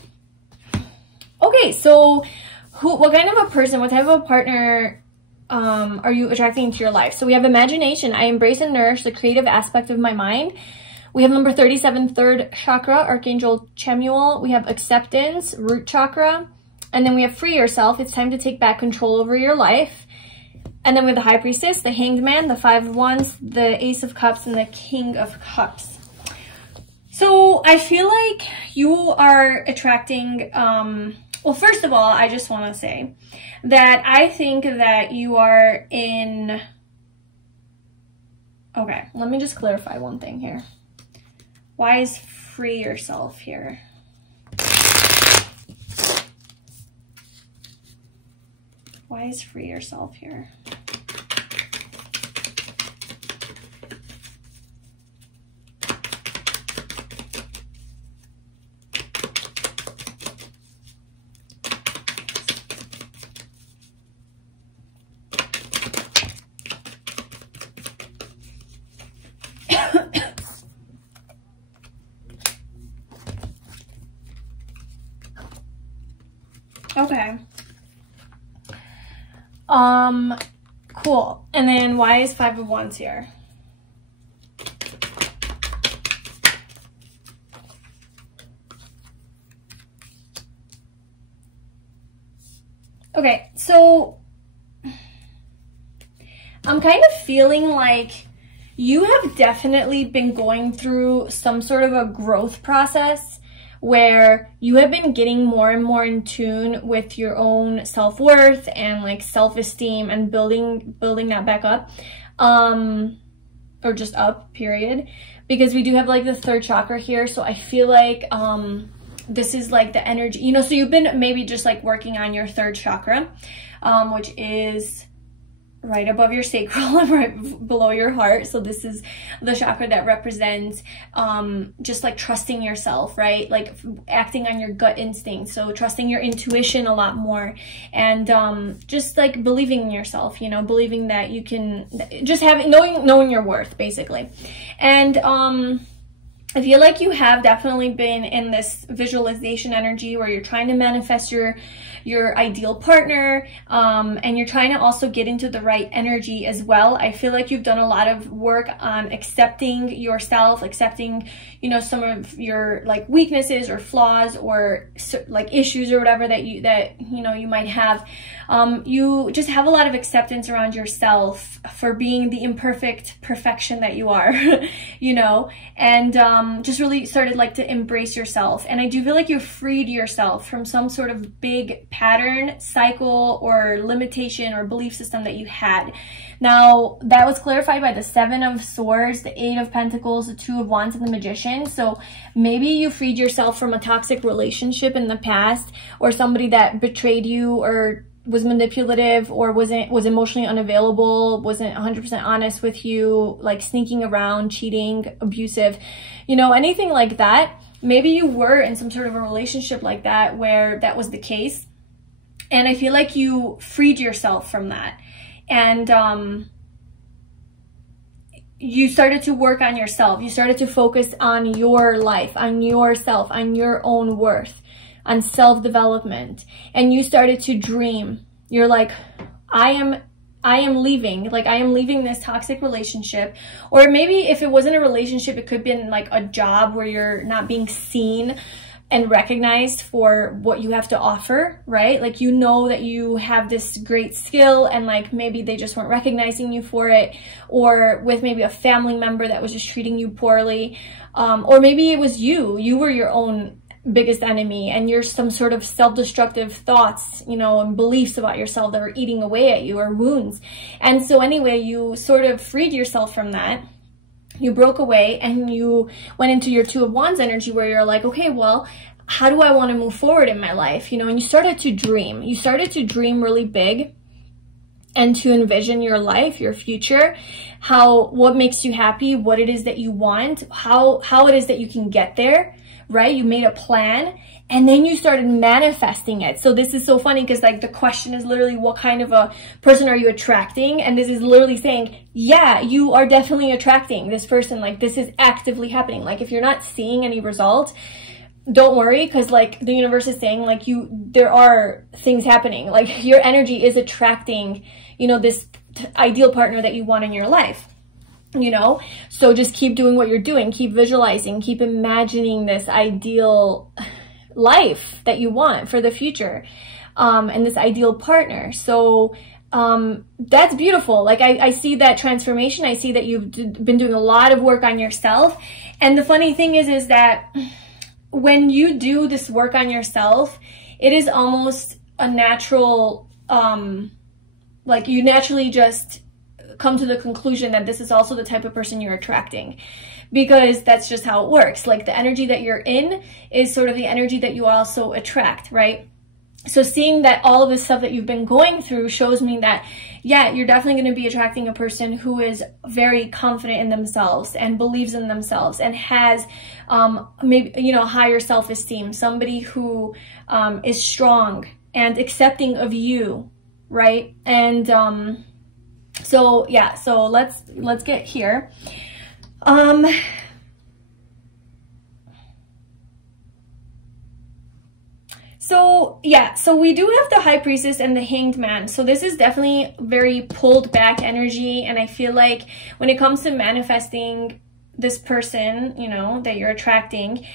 Okay, so what kind of a person, what type of a partner are you attracting into your life? So we have imagination. I embrace and nourish the creative aspect of my mind. We have number 37, third chakra, Archangel Chamuel. We have acceptance, root chakra. And then we have free yourself. It's time to take back control over your life. And then we have the High Priestess, the Hanged Man, the Five of Wands, the Ace of Cups, and the King of Cups. So I feel like you are attracting, well, first of all, I just want to say that I think that you are in, okay, let me just clarify one thing here. Why is free yourself here? Why is free yourself here? Okay. Cool. And then why is Five of Wands here? Okay, so I'm kind of feeling like you have definitely been going through some sort of a growth process where you have been getting more and more in tune with your own self-worth and like self-esteem and building that back up, or just up, period, because we do have like the third chakra here. So I feel like this is like the energy, you know, so you've been maybe just like working on your third chakra, which is right above your sacral and right below your heart. So this is the chakra that represents just like trusting yourself, right? Like acting on your gut instinct. So trusting your intuition a lot more, and just like believing in yourself, you know, believing that you can, just having, knowing your worth, basically. And I feel like you have definitely been in this visualization energy where you're trying to manifest your ideal partner, and you're trying to also get into the right energy as well. I feel like you've done a lot of work on accepting yourself, accepting, you know, some of your like weaknesses or flaws or like issues or whatever that you know you might have. You just have a lot of acceptance around yourself for being the imperfect perfection that you are, you know, and just really started like to embrace yourself. And I do feel like you freed yourself from some sort of big pattern, cycle, or limitation or belief system that you had. Now, that was clarified by the Seven of Swords, the Eight of Pentacles, the Two of Wands, and the Magician. So maybe you freed yourself from a toxic relationship in the past, or somebody that betrayed you or was manipulative or was emotionally unavailable, wasn't 100% honest with you, like sneaking around, cheating, abusive, you know, anything like that. Maybe you were in some sort of a relationship like that where that was the case. And I feel like you freed yourself from that. And you started to work on yourself. You started to focus on your life, on yourself, on your own worth, on self-development. And you started to dream. You're like, I am leaving. Like, I am leaving this toxic relationship. Or maybe if it wasn't a relationship, it could have been like a job where you're not being seen and recognized for what you have to offer, right? Like, you know that you have this great skill and like maybe they just weren't recognizing you for it, or with maybe a family member that was just treating you poorly, or maybe it was you were your own biggest enemy and you're some sort of self-destructive thoughts, you know, and beliefs about yourself that are eating away at you, or wounds. And so anyway, you sort of freed yourself from that. You broke away and you went into your Two of Wands energy where you're like, okay, well, how do I want to move forward in my life? You know, and you started to dream. You started to dream really big and to envision your life, your future, what makes you happy, what it is that you want, how it is that you can get there, right? You made a plan and then you started manifesting it. So this is so funny because like the question is literally, what kind of a person are you attracting? And this is literally saying, yeah, you are definitely attracting this person. Like, this is actively happening. Like, if you're not seeing any results, don't worry, because like the universe is saying, like, there are things happening. Like, your energy is attracting, you know, this ideal partner that you want in your life. You know, so just keep doing what you're doing, keep visualizing, keep imagining this ideal life that you want for the future, and this ideal partner. So that's beautiful. Like, I see that transformation. I see that you've been doing a lot of work on yourself. And the funny thing is that when you do this work on yourself, it is almost a natural, like, you naturally just come to the conclusion that this is also the type of person you're attracting, because that's just how it works. Like, the energy that you're in is sort of the energy that you also attract, right? So seeing that all of this stuff that you've been going through shows me that, yeah, you're definitely going to be attracting a person who is very confident in themselves and believes in themselves and has maybe, you know, higher self-esteem, somebody who is strong and accepting of you, right? And so yeah, so let's get here. So So yeah, so we do have the High Priestess and the Hanged Man. So this is definitely very pulled back energy. And I feel like when it comes to manifesting this person, you know, that you're attracting,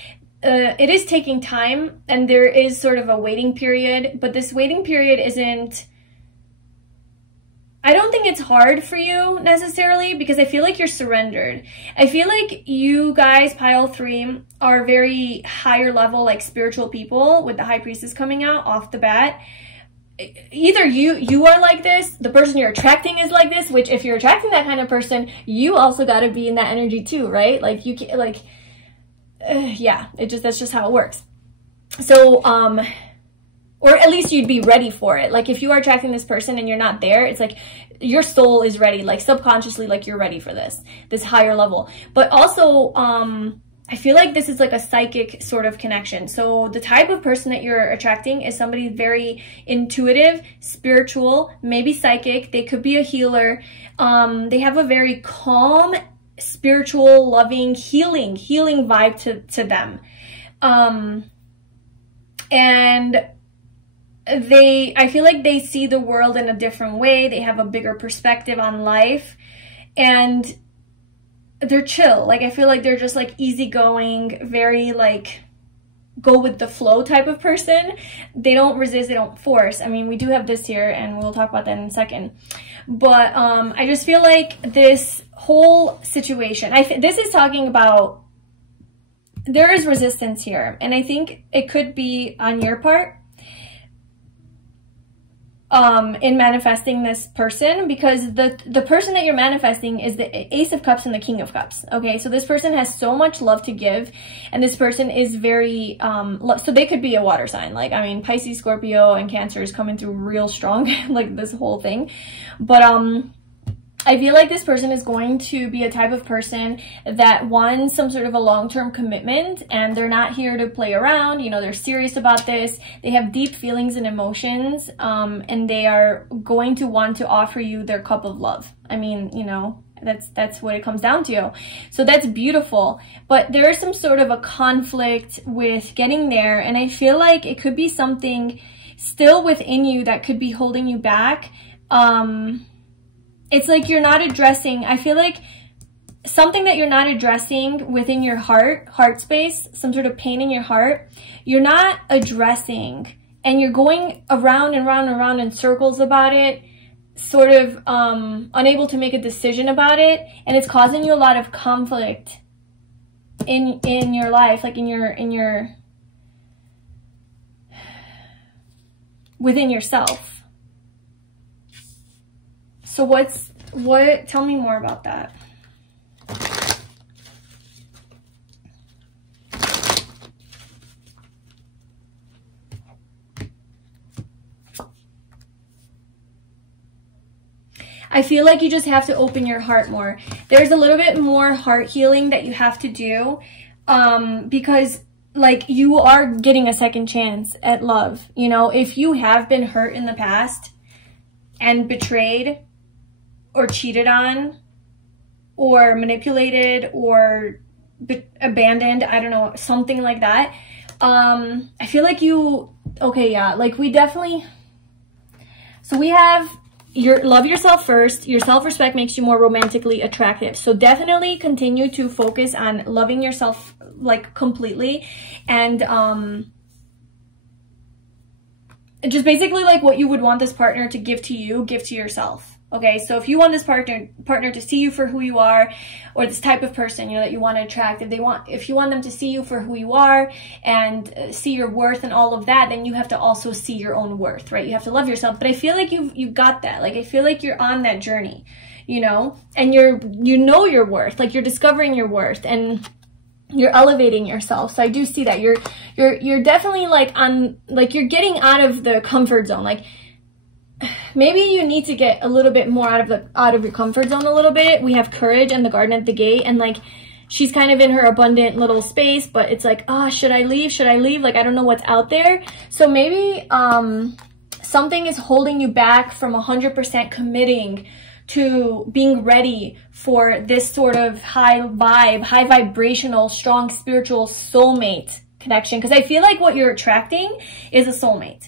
it is taking time, and there is sort of a waiting period, but this waiting period isn't, I don't think it's hard for you necessarily, because I feel like you're surrendered. I feel like you guys, pile 3, are very higher level, like spiritual people, with the High Priestess coming out off the bat. Either you are like this, the person you're attracting is like this, which if you're attracting that kind of person, you also got to be in that energy too, right? Like you can't, like, yeah, that's just how it works. So, or at least you'd be ready for it. Like if you are attracting this person and you're not there, it's like your soul is ready, like subconsciously, like you're ready for this higher level. But also, I feel like this is like a psychic sort of connection. So the type of person that you're attracting is somebody very intuitive, spiritual, maybe psychic. They could be a healer. They have a very calm, spiritual, loving, healing vibe to them. And I feel like they see the world in a different way. They have a bigger perspective on life, and they're chill. Like I feel like they're just like easygoing, very like go with the flow type of person. They don't resist, they don't force. I mean, we do have this here, and we'll talk about that in a second. But I just feel like this whole situation, this is talking about, there is resistance here, and I think it could be on your part in manifesting this person, because the person that you're manifesting is the Ace of Cups and the King of Cups. Okay, so this person has so much love to give, and this person is very so they could be a water sign. Like, I mean, Pisces, Scorpio, and Cancer is coming through real strong, like this whole thing. But I feel like this person is going to be a type of person that wants some sort of a long-term commitment, and they're not here to play around. You know, they're serious about this. They have deep feelings and emotions, and they are going to want to offer you their cup of love. I mean, you know, that's what it comes down to. So that's beautiful. But there is some sort of a conflict with getting there, and I feel like it could be something still within you that could be holding you back. It's like you're not addressing, I feel like something that you're not addressing within your heart space, some sort of pain in your heart, you're not addressing, and you're going around and round and round in circles about it, sort of unable to make a decision about it, and it's causing you a lot of conflict in your life, like within yourself. So tell me more about that. I feel like you just have to open your heart more. There's a little bit more heart healing that you have to do, because like you are getting a second chance at love. You know, if you have been hurt in the past and betrayed or cheated on or manipulated or abandoned, I don't know, something like that, I feel like okay, yeah, like we definitely, so we have love yourself first. Your self-respect makes you more romantically attractive. So definitely continue to focus on loving yourself like completely, and just basically like what you would want this partner to give to you, give to yourself. Okay, so if you want this partner to see you for who you are, or this type of person, you know, that you want to attract, if you want them to see you for who you are and see your worth and all of that, then you have to also see your own worth, right? You have to love yourself. But I feel like you got that. Like I feel like you're on that journey, you know, and you know your worth, like you're discovering your worth and you're elevating yourself. So I do see that you're definitely like you're getting out of the comfort zone. Like maybe you need to get a little bit more out of your comfort zone a little bit. We have Courage and the Garden at the Gate, and like she's kind of in her abundant little space, but it's like, oh, should I leave? Should I leave? Like I don't know what's out there. So maybe something is holding you back from 100% committing to being ready for this sort of high vibrational, strong spiritual soulmate connection, because I feel like what you're attracting is a soulmate.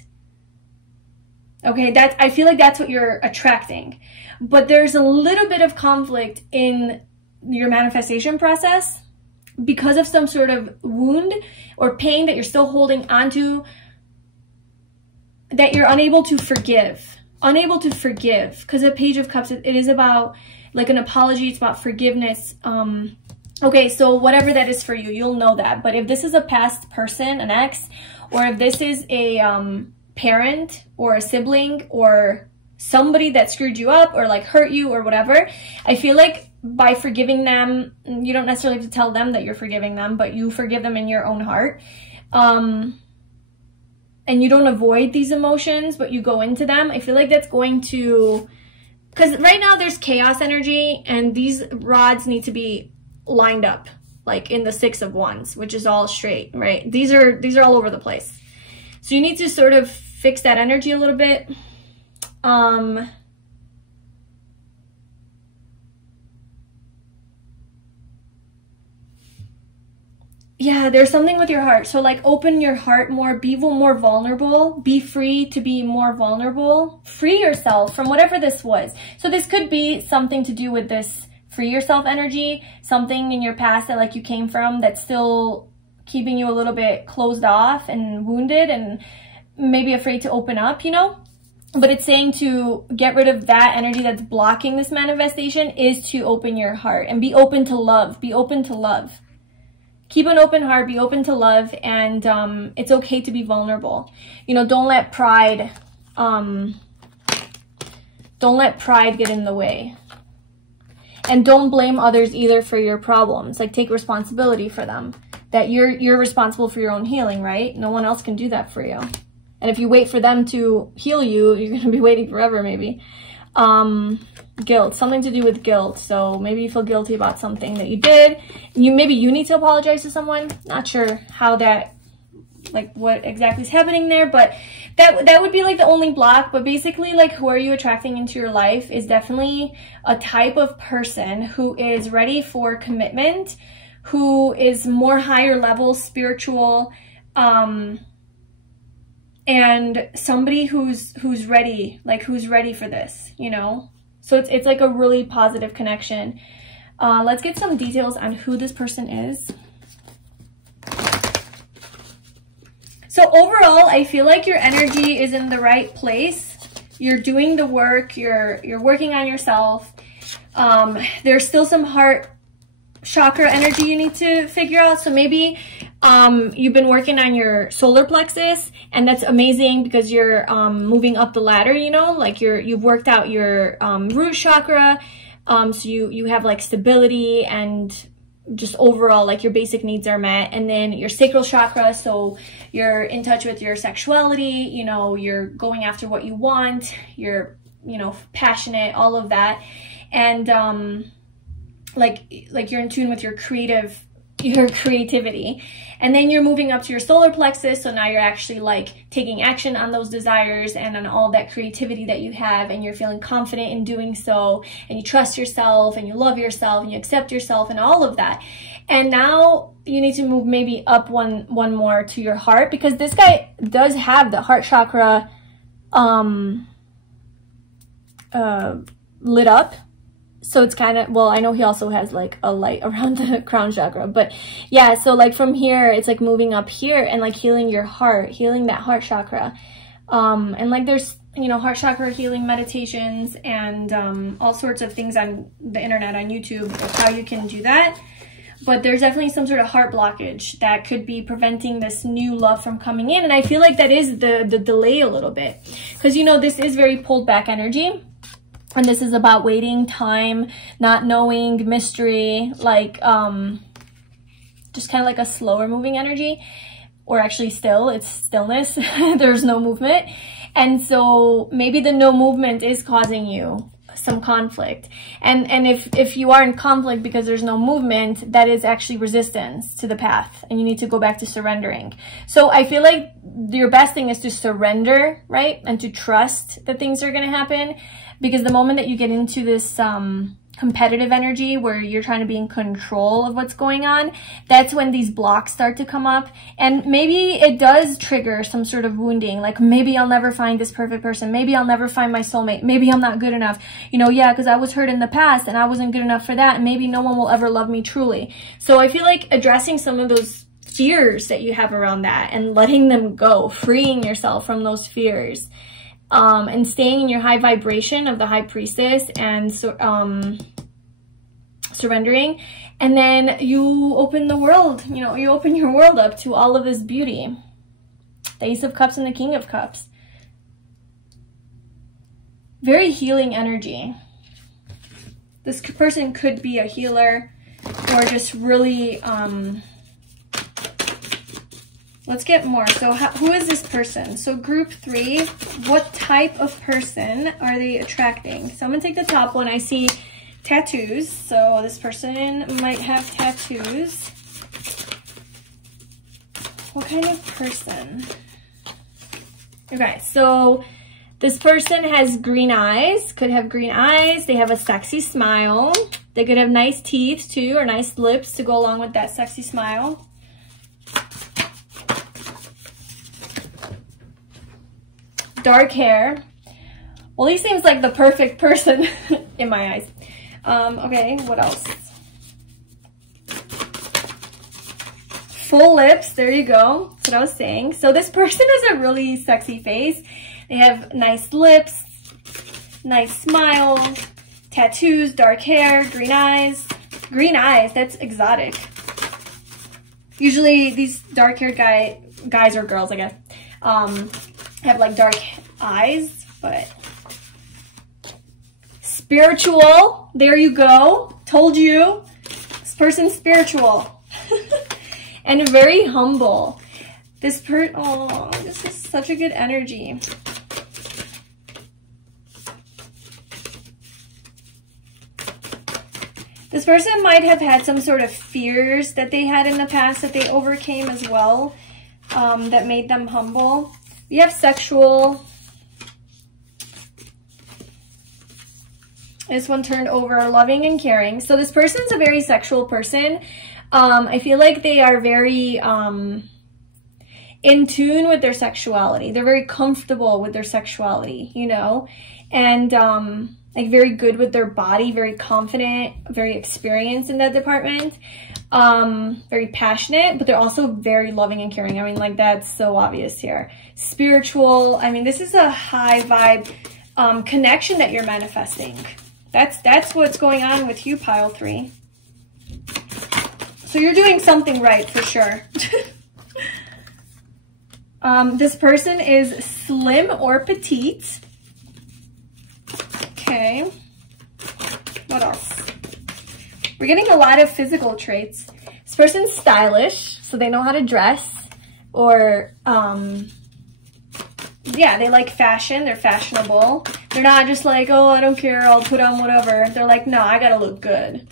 Okay, I feel like that's what you're attracting. But there's a little bit of conflict in your manifestation process because of some sort of wound or pain that you're still holding onto, that you're unable to forgive. Unable to forgive. Because the Page of Cups, it is about like an apology. It's about forgiveness. Okay, so whatever that is for you, you'll know that. But if this is a past person, an ex, or if this is a parent or a sibling or somebody that screwed you up or like hurt you or whatever, I feel like by forgiving them, you don't necessarily have to tell them that you're forgiving them, but you forgive them in your own heart. And you don't avoid these emotions, but you go into them. I feel like that's going to, because right now there's chaos energy and these rods need to be lined up, like in the Six of Wands, which is all straight, right? These are all over the place. So you need to sort of fix that energy a little bit. Yeah, there's something with your heart. So like open your heart more, be more vulnerable, be free to be more vulnerable, free yourself from whatever this was. So this could be something to do with this free yourself energy, something in your past that like you came from that's still keeping you a little bit closed off and wounded and maybe afraid to open up, you know? But it's saying to get rid of that energy that's blocking this manifestation is to open your heart and be open to love, be open to love. Keep an open heart, be open to love, and it's okay to be vulnerable. You know, don't let pride get in the way. And don't blame others either for your problems. Like take responsibility for them. That you're responsible for your own healing, right? No one else can do that for you. And if you wait for them to heal you, you're going to be waiting forever maybe. Guilt, something to do with guilt. So maybe you feel guilty about something that you did. Maybe you need to apologize to someone. Not sure how that, like what exactly is happening there, but that would be like the only block. But basically, like, who are you attracting into your life is definitely a type of person who is ready for commitment, who is more higher level spiritual, and somebody who's ready, like who's ready for this, you know? So it's like a really positive connection. Let's get some details on who this person is. So overall, I feel like your energy is in the right place. You're doing the work, you're working on yourself. There's still some heart chakra energy you need to figure out. So maybe you've been working on your solar plexus, and that's amazing because you're moving up the ladder, you know, like you've worked out your root chakra, so you have like stability and just overall like your basic needs are met. And then your sacral chakra, so you're in touch with your sexuality, you know, you're going after what you want, you're, you know, passionate, all of that. And like you're in tune with your creativity. And then you're moving up to your solar plexus, so now you're actually like taking action on those desires and on all that creativity that you have, and you're feeling confident in doing so, and you trust yourself and you love yourself and you accept yourself and all of that. And now you need to move maybe up one more to your heart, because this guy does have the heart chakra lit up. So it's kind of, well, I know he also has like a light around the crown chakra, but yeah, so like from here, it's like moving up here and like healing your heart, healing that heart chakra. And like there's, you know, heart chakra healing meditations and all sorts of things on the internet, on YouTube, of how you can do that. But there's definitely some sort of heart blockage that could be preventing this new love from coming in. And I feel like that is the delay a little bit, because, you know, this is very pulled back energy. And this is about waiting, time, not knowing, mystery, like just kind of like a slower moving energy, or actually still, it's stillness. There's no movement. And so maybe the no movement is causing you some conflict. And if you are in conflict because there's no movement, that is actually resistance to the path, and you need to go back to surrendering. So I feel like your best thing is to surrender, right? And to trust that things are going to happen. Because the moment that you get into this competitive energy where you're trying to be in control of what's going on, that's when these blocks start to come up. And maybe it does trigger some sort of wounding, like maybe I'll never find this perfect person, maybe I'll never find my soulmate, maybe I'm not good enough, you know, yeah, because I was hurt in the past and I wasn't good enough for that, and maybe no one will ever love me truly. So I feel like addressing some of those fears that you have around that and letting them go, freeing yourself from those fears, and staying in your high vibration of the High Priestess, and surrendering. And then you open the world, you know, you open your world up to all of this beauty. The Ace of Cups and the King of Cups. Very healing energy. This person could be a healer or just really, let's get more. So who is this person? So group 3, what type of person are they attracting? So I'm going to take the top one. I see tattoos. So this person might have tattoos. What kind of person? Okay, so this person has green eyes, could have green eyes. They have a sexy smile. They could have nice teeth too, or nice lips to go along with that sexy smile. Dark hair. Well, he seems like the perfect person in my eyes. Okay, what else? Full lips, there you go. That's what I was saying. So this person has a really sexy face. They have nice lips, nice smile, tattoos, dark hair, green eyes. Green eyes, that's exotic. Usually these dark-haired guys or girls, I guess, have like dark eyes, but spiritual, there you go. Told you, this person's spiritual. And very humble. Oh, this is such a good energy. This person might have had some sort of fears that they had in the past that they overcame as well, that made them humble. We have sexual. This one turned over, loving and caring. So this person's a very sexual person. I feel like they are very in tune with their sexuality. They're very comfortable with their sexuality, you know, and like very good with their body, very confident, very experienced in that department, very passionate, but they're also very loving and caring. I mean, like, that's so obvious here. Spiritual. I mean, this is a high vibe connection that you're manifesting. That's what's going on with you, pile 3. So you're doing something right for sure. This person is slim or petite. Okay. What else? We're getting a lot of physical traits. This person's stylish, so they know how to dress. Or, yeah, they like fashion. They're fashionable. They're not just like, oh, I don't care, I'll put on whatever. They're like, no, I gotta look good.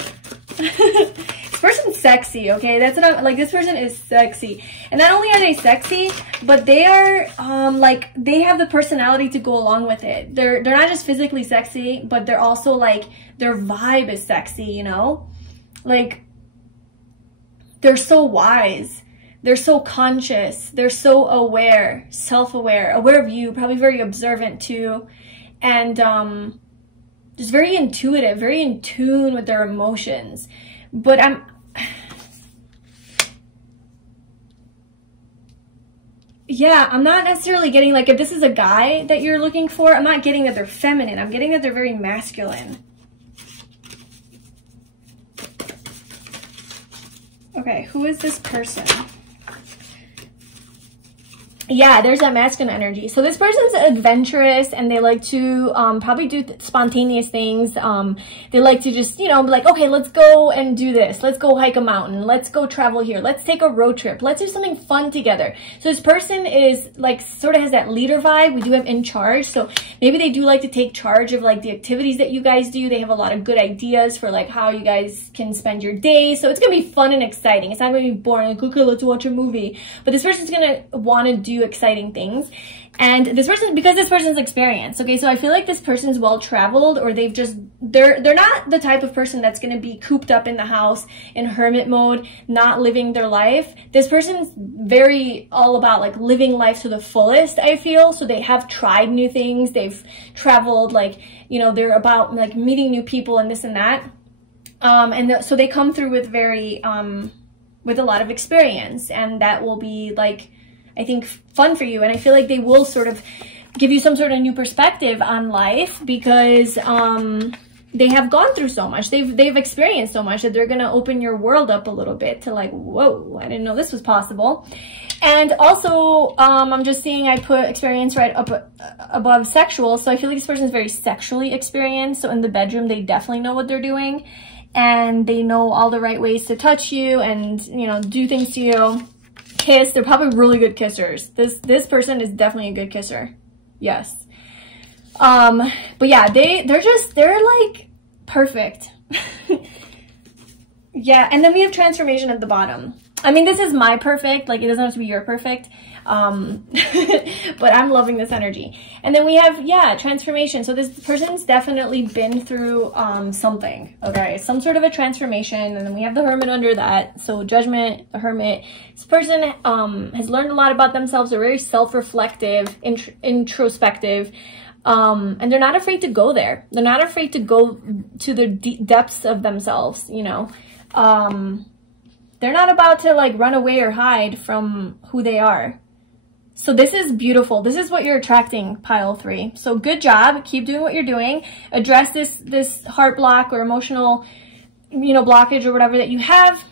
This person's sexy, okay? That's what I'm like. This person is sexy, and not only are they sexy, but they are like, they have the personality to go along with it. They're not just physically sexy, but they're also like, their vibe is sexy, you know? Like, they're so wise, they're so conscious, they're so aware, self-aware, aware of you, probably very observant too, and just very intuitive, very in tune with their emotions. But I'm not necessarily getting, like, if this is a guy that you're looking for, I'm not getting that they're feminine. I'm getting that they're very masculine. Okay, who is this person? Yeah, there's that masculine energy. So this person's adventurous, and they like to probably do spontaneous things. They like to just, you know, be like, okay, let's go and do this. Let's go hike a mountain. Let's go travel here. Let's take a road trip. Let's do something fun together. So this person is like, sort of has that leader vibe. We do have in charge. So maybe they do like to take charge of like the activities that you guys do. They have a lot of good ideas for like how you guys can spend your day. So it's going to be fun and exciting. It's not going to be boring. Like, okay, let's watch a movie. But this person's going to want to do do exciting things. And this person, because this person's experienced, okay, so I feel like this person's well-traveled, or they're not the type of person that's going to be cooped up in the house in hermit mode, not living their life. This person's very all about like living life to the fullest, I feel. So they have tried new things, they've traveled, like, you know, they're about like meeting new people and this and that. So they come through with with a lot of experience, and that will be like, I think, fun for you. And I feel like they will sort of give you some sort of new perspective on life, because they have gone through so much. They've experienced so much that they're going to open your world up a little bit to like, whoa, I didn't know this was possible. And also, I'm just seeing I put experience right up above sexual. So I feel like this person is very sexually experienced. So in the bedroom, they definitely know what they're doing, and they know all the right ways to touch you and, you know, do things to you. Kiss, they're probably really good kissers. This person is definitely a good kisser. Yes. But yeah, they're like perfect. Yeah, and then we have transformation at the bottom. I mean, this is my perfect, like it doesn't have to be your perfect. But I'm loving this energy. And then we have, yeah, transformation. So this person's definitely been through something, okay? Some sort of a transformation. And then we have the hermit under that. So judgment, the hermit. This person has learned a lot about themselves. They're very self-reflective, introspective. And they're not afraid to go there. They're not afraid to go to the depths of themselves, you know? They're not about to like run away or hide from who they are. So this is beautiful. This is what you're attracting, pile 3. So good job. Keep doing what you're doing. Address this heart block or emotional, you know, blockage or whatever that you have,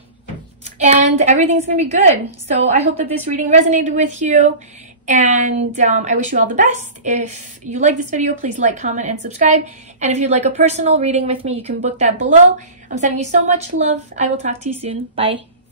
and everything's gonna be good. So I hope that this reading resonated with you, and I wish you all the best. If you like this video, please like, comment, and subscribe. And if you'd like a personal reading with me, you can book that below. I'm sending you so much love. I will talk to you soon. Bye.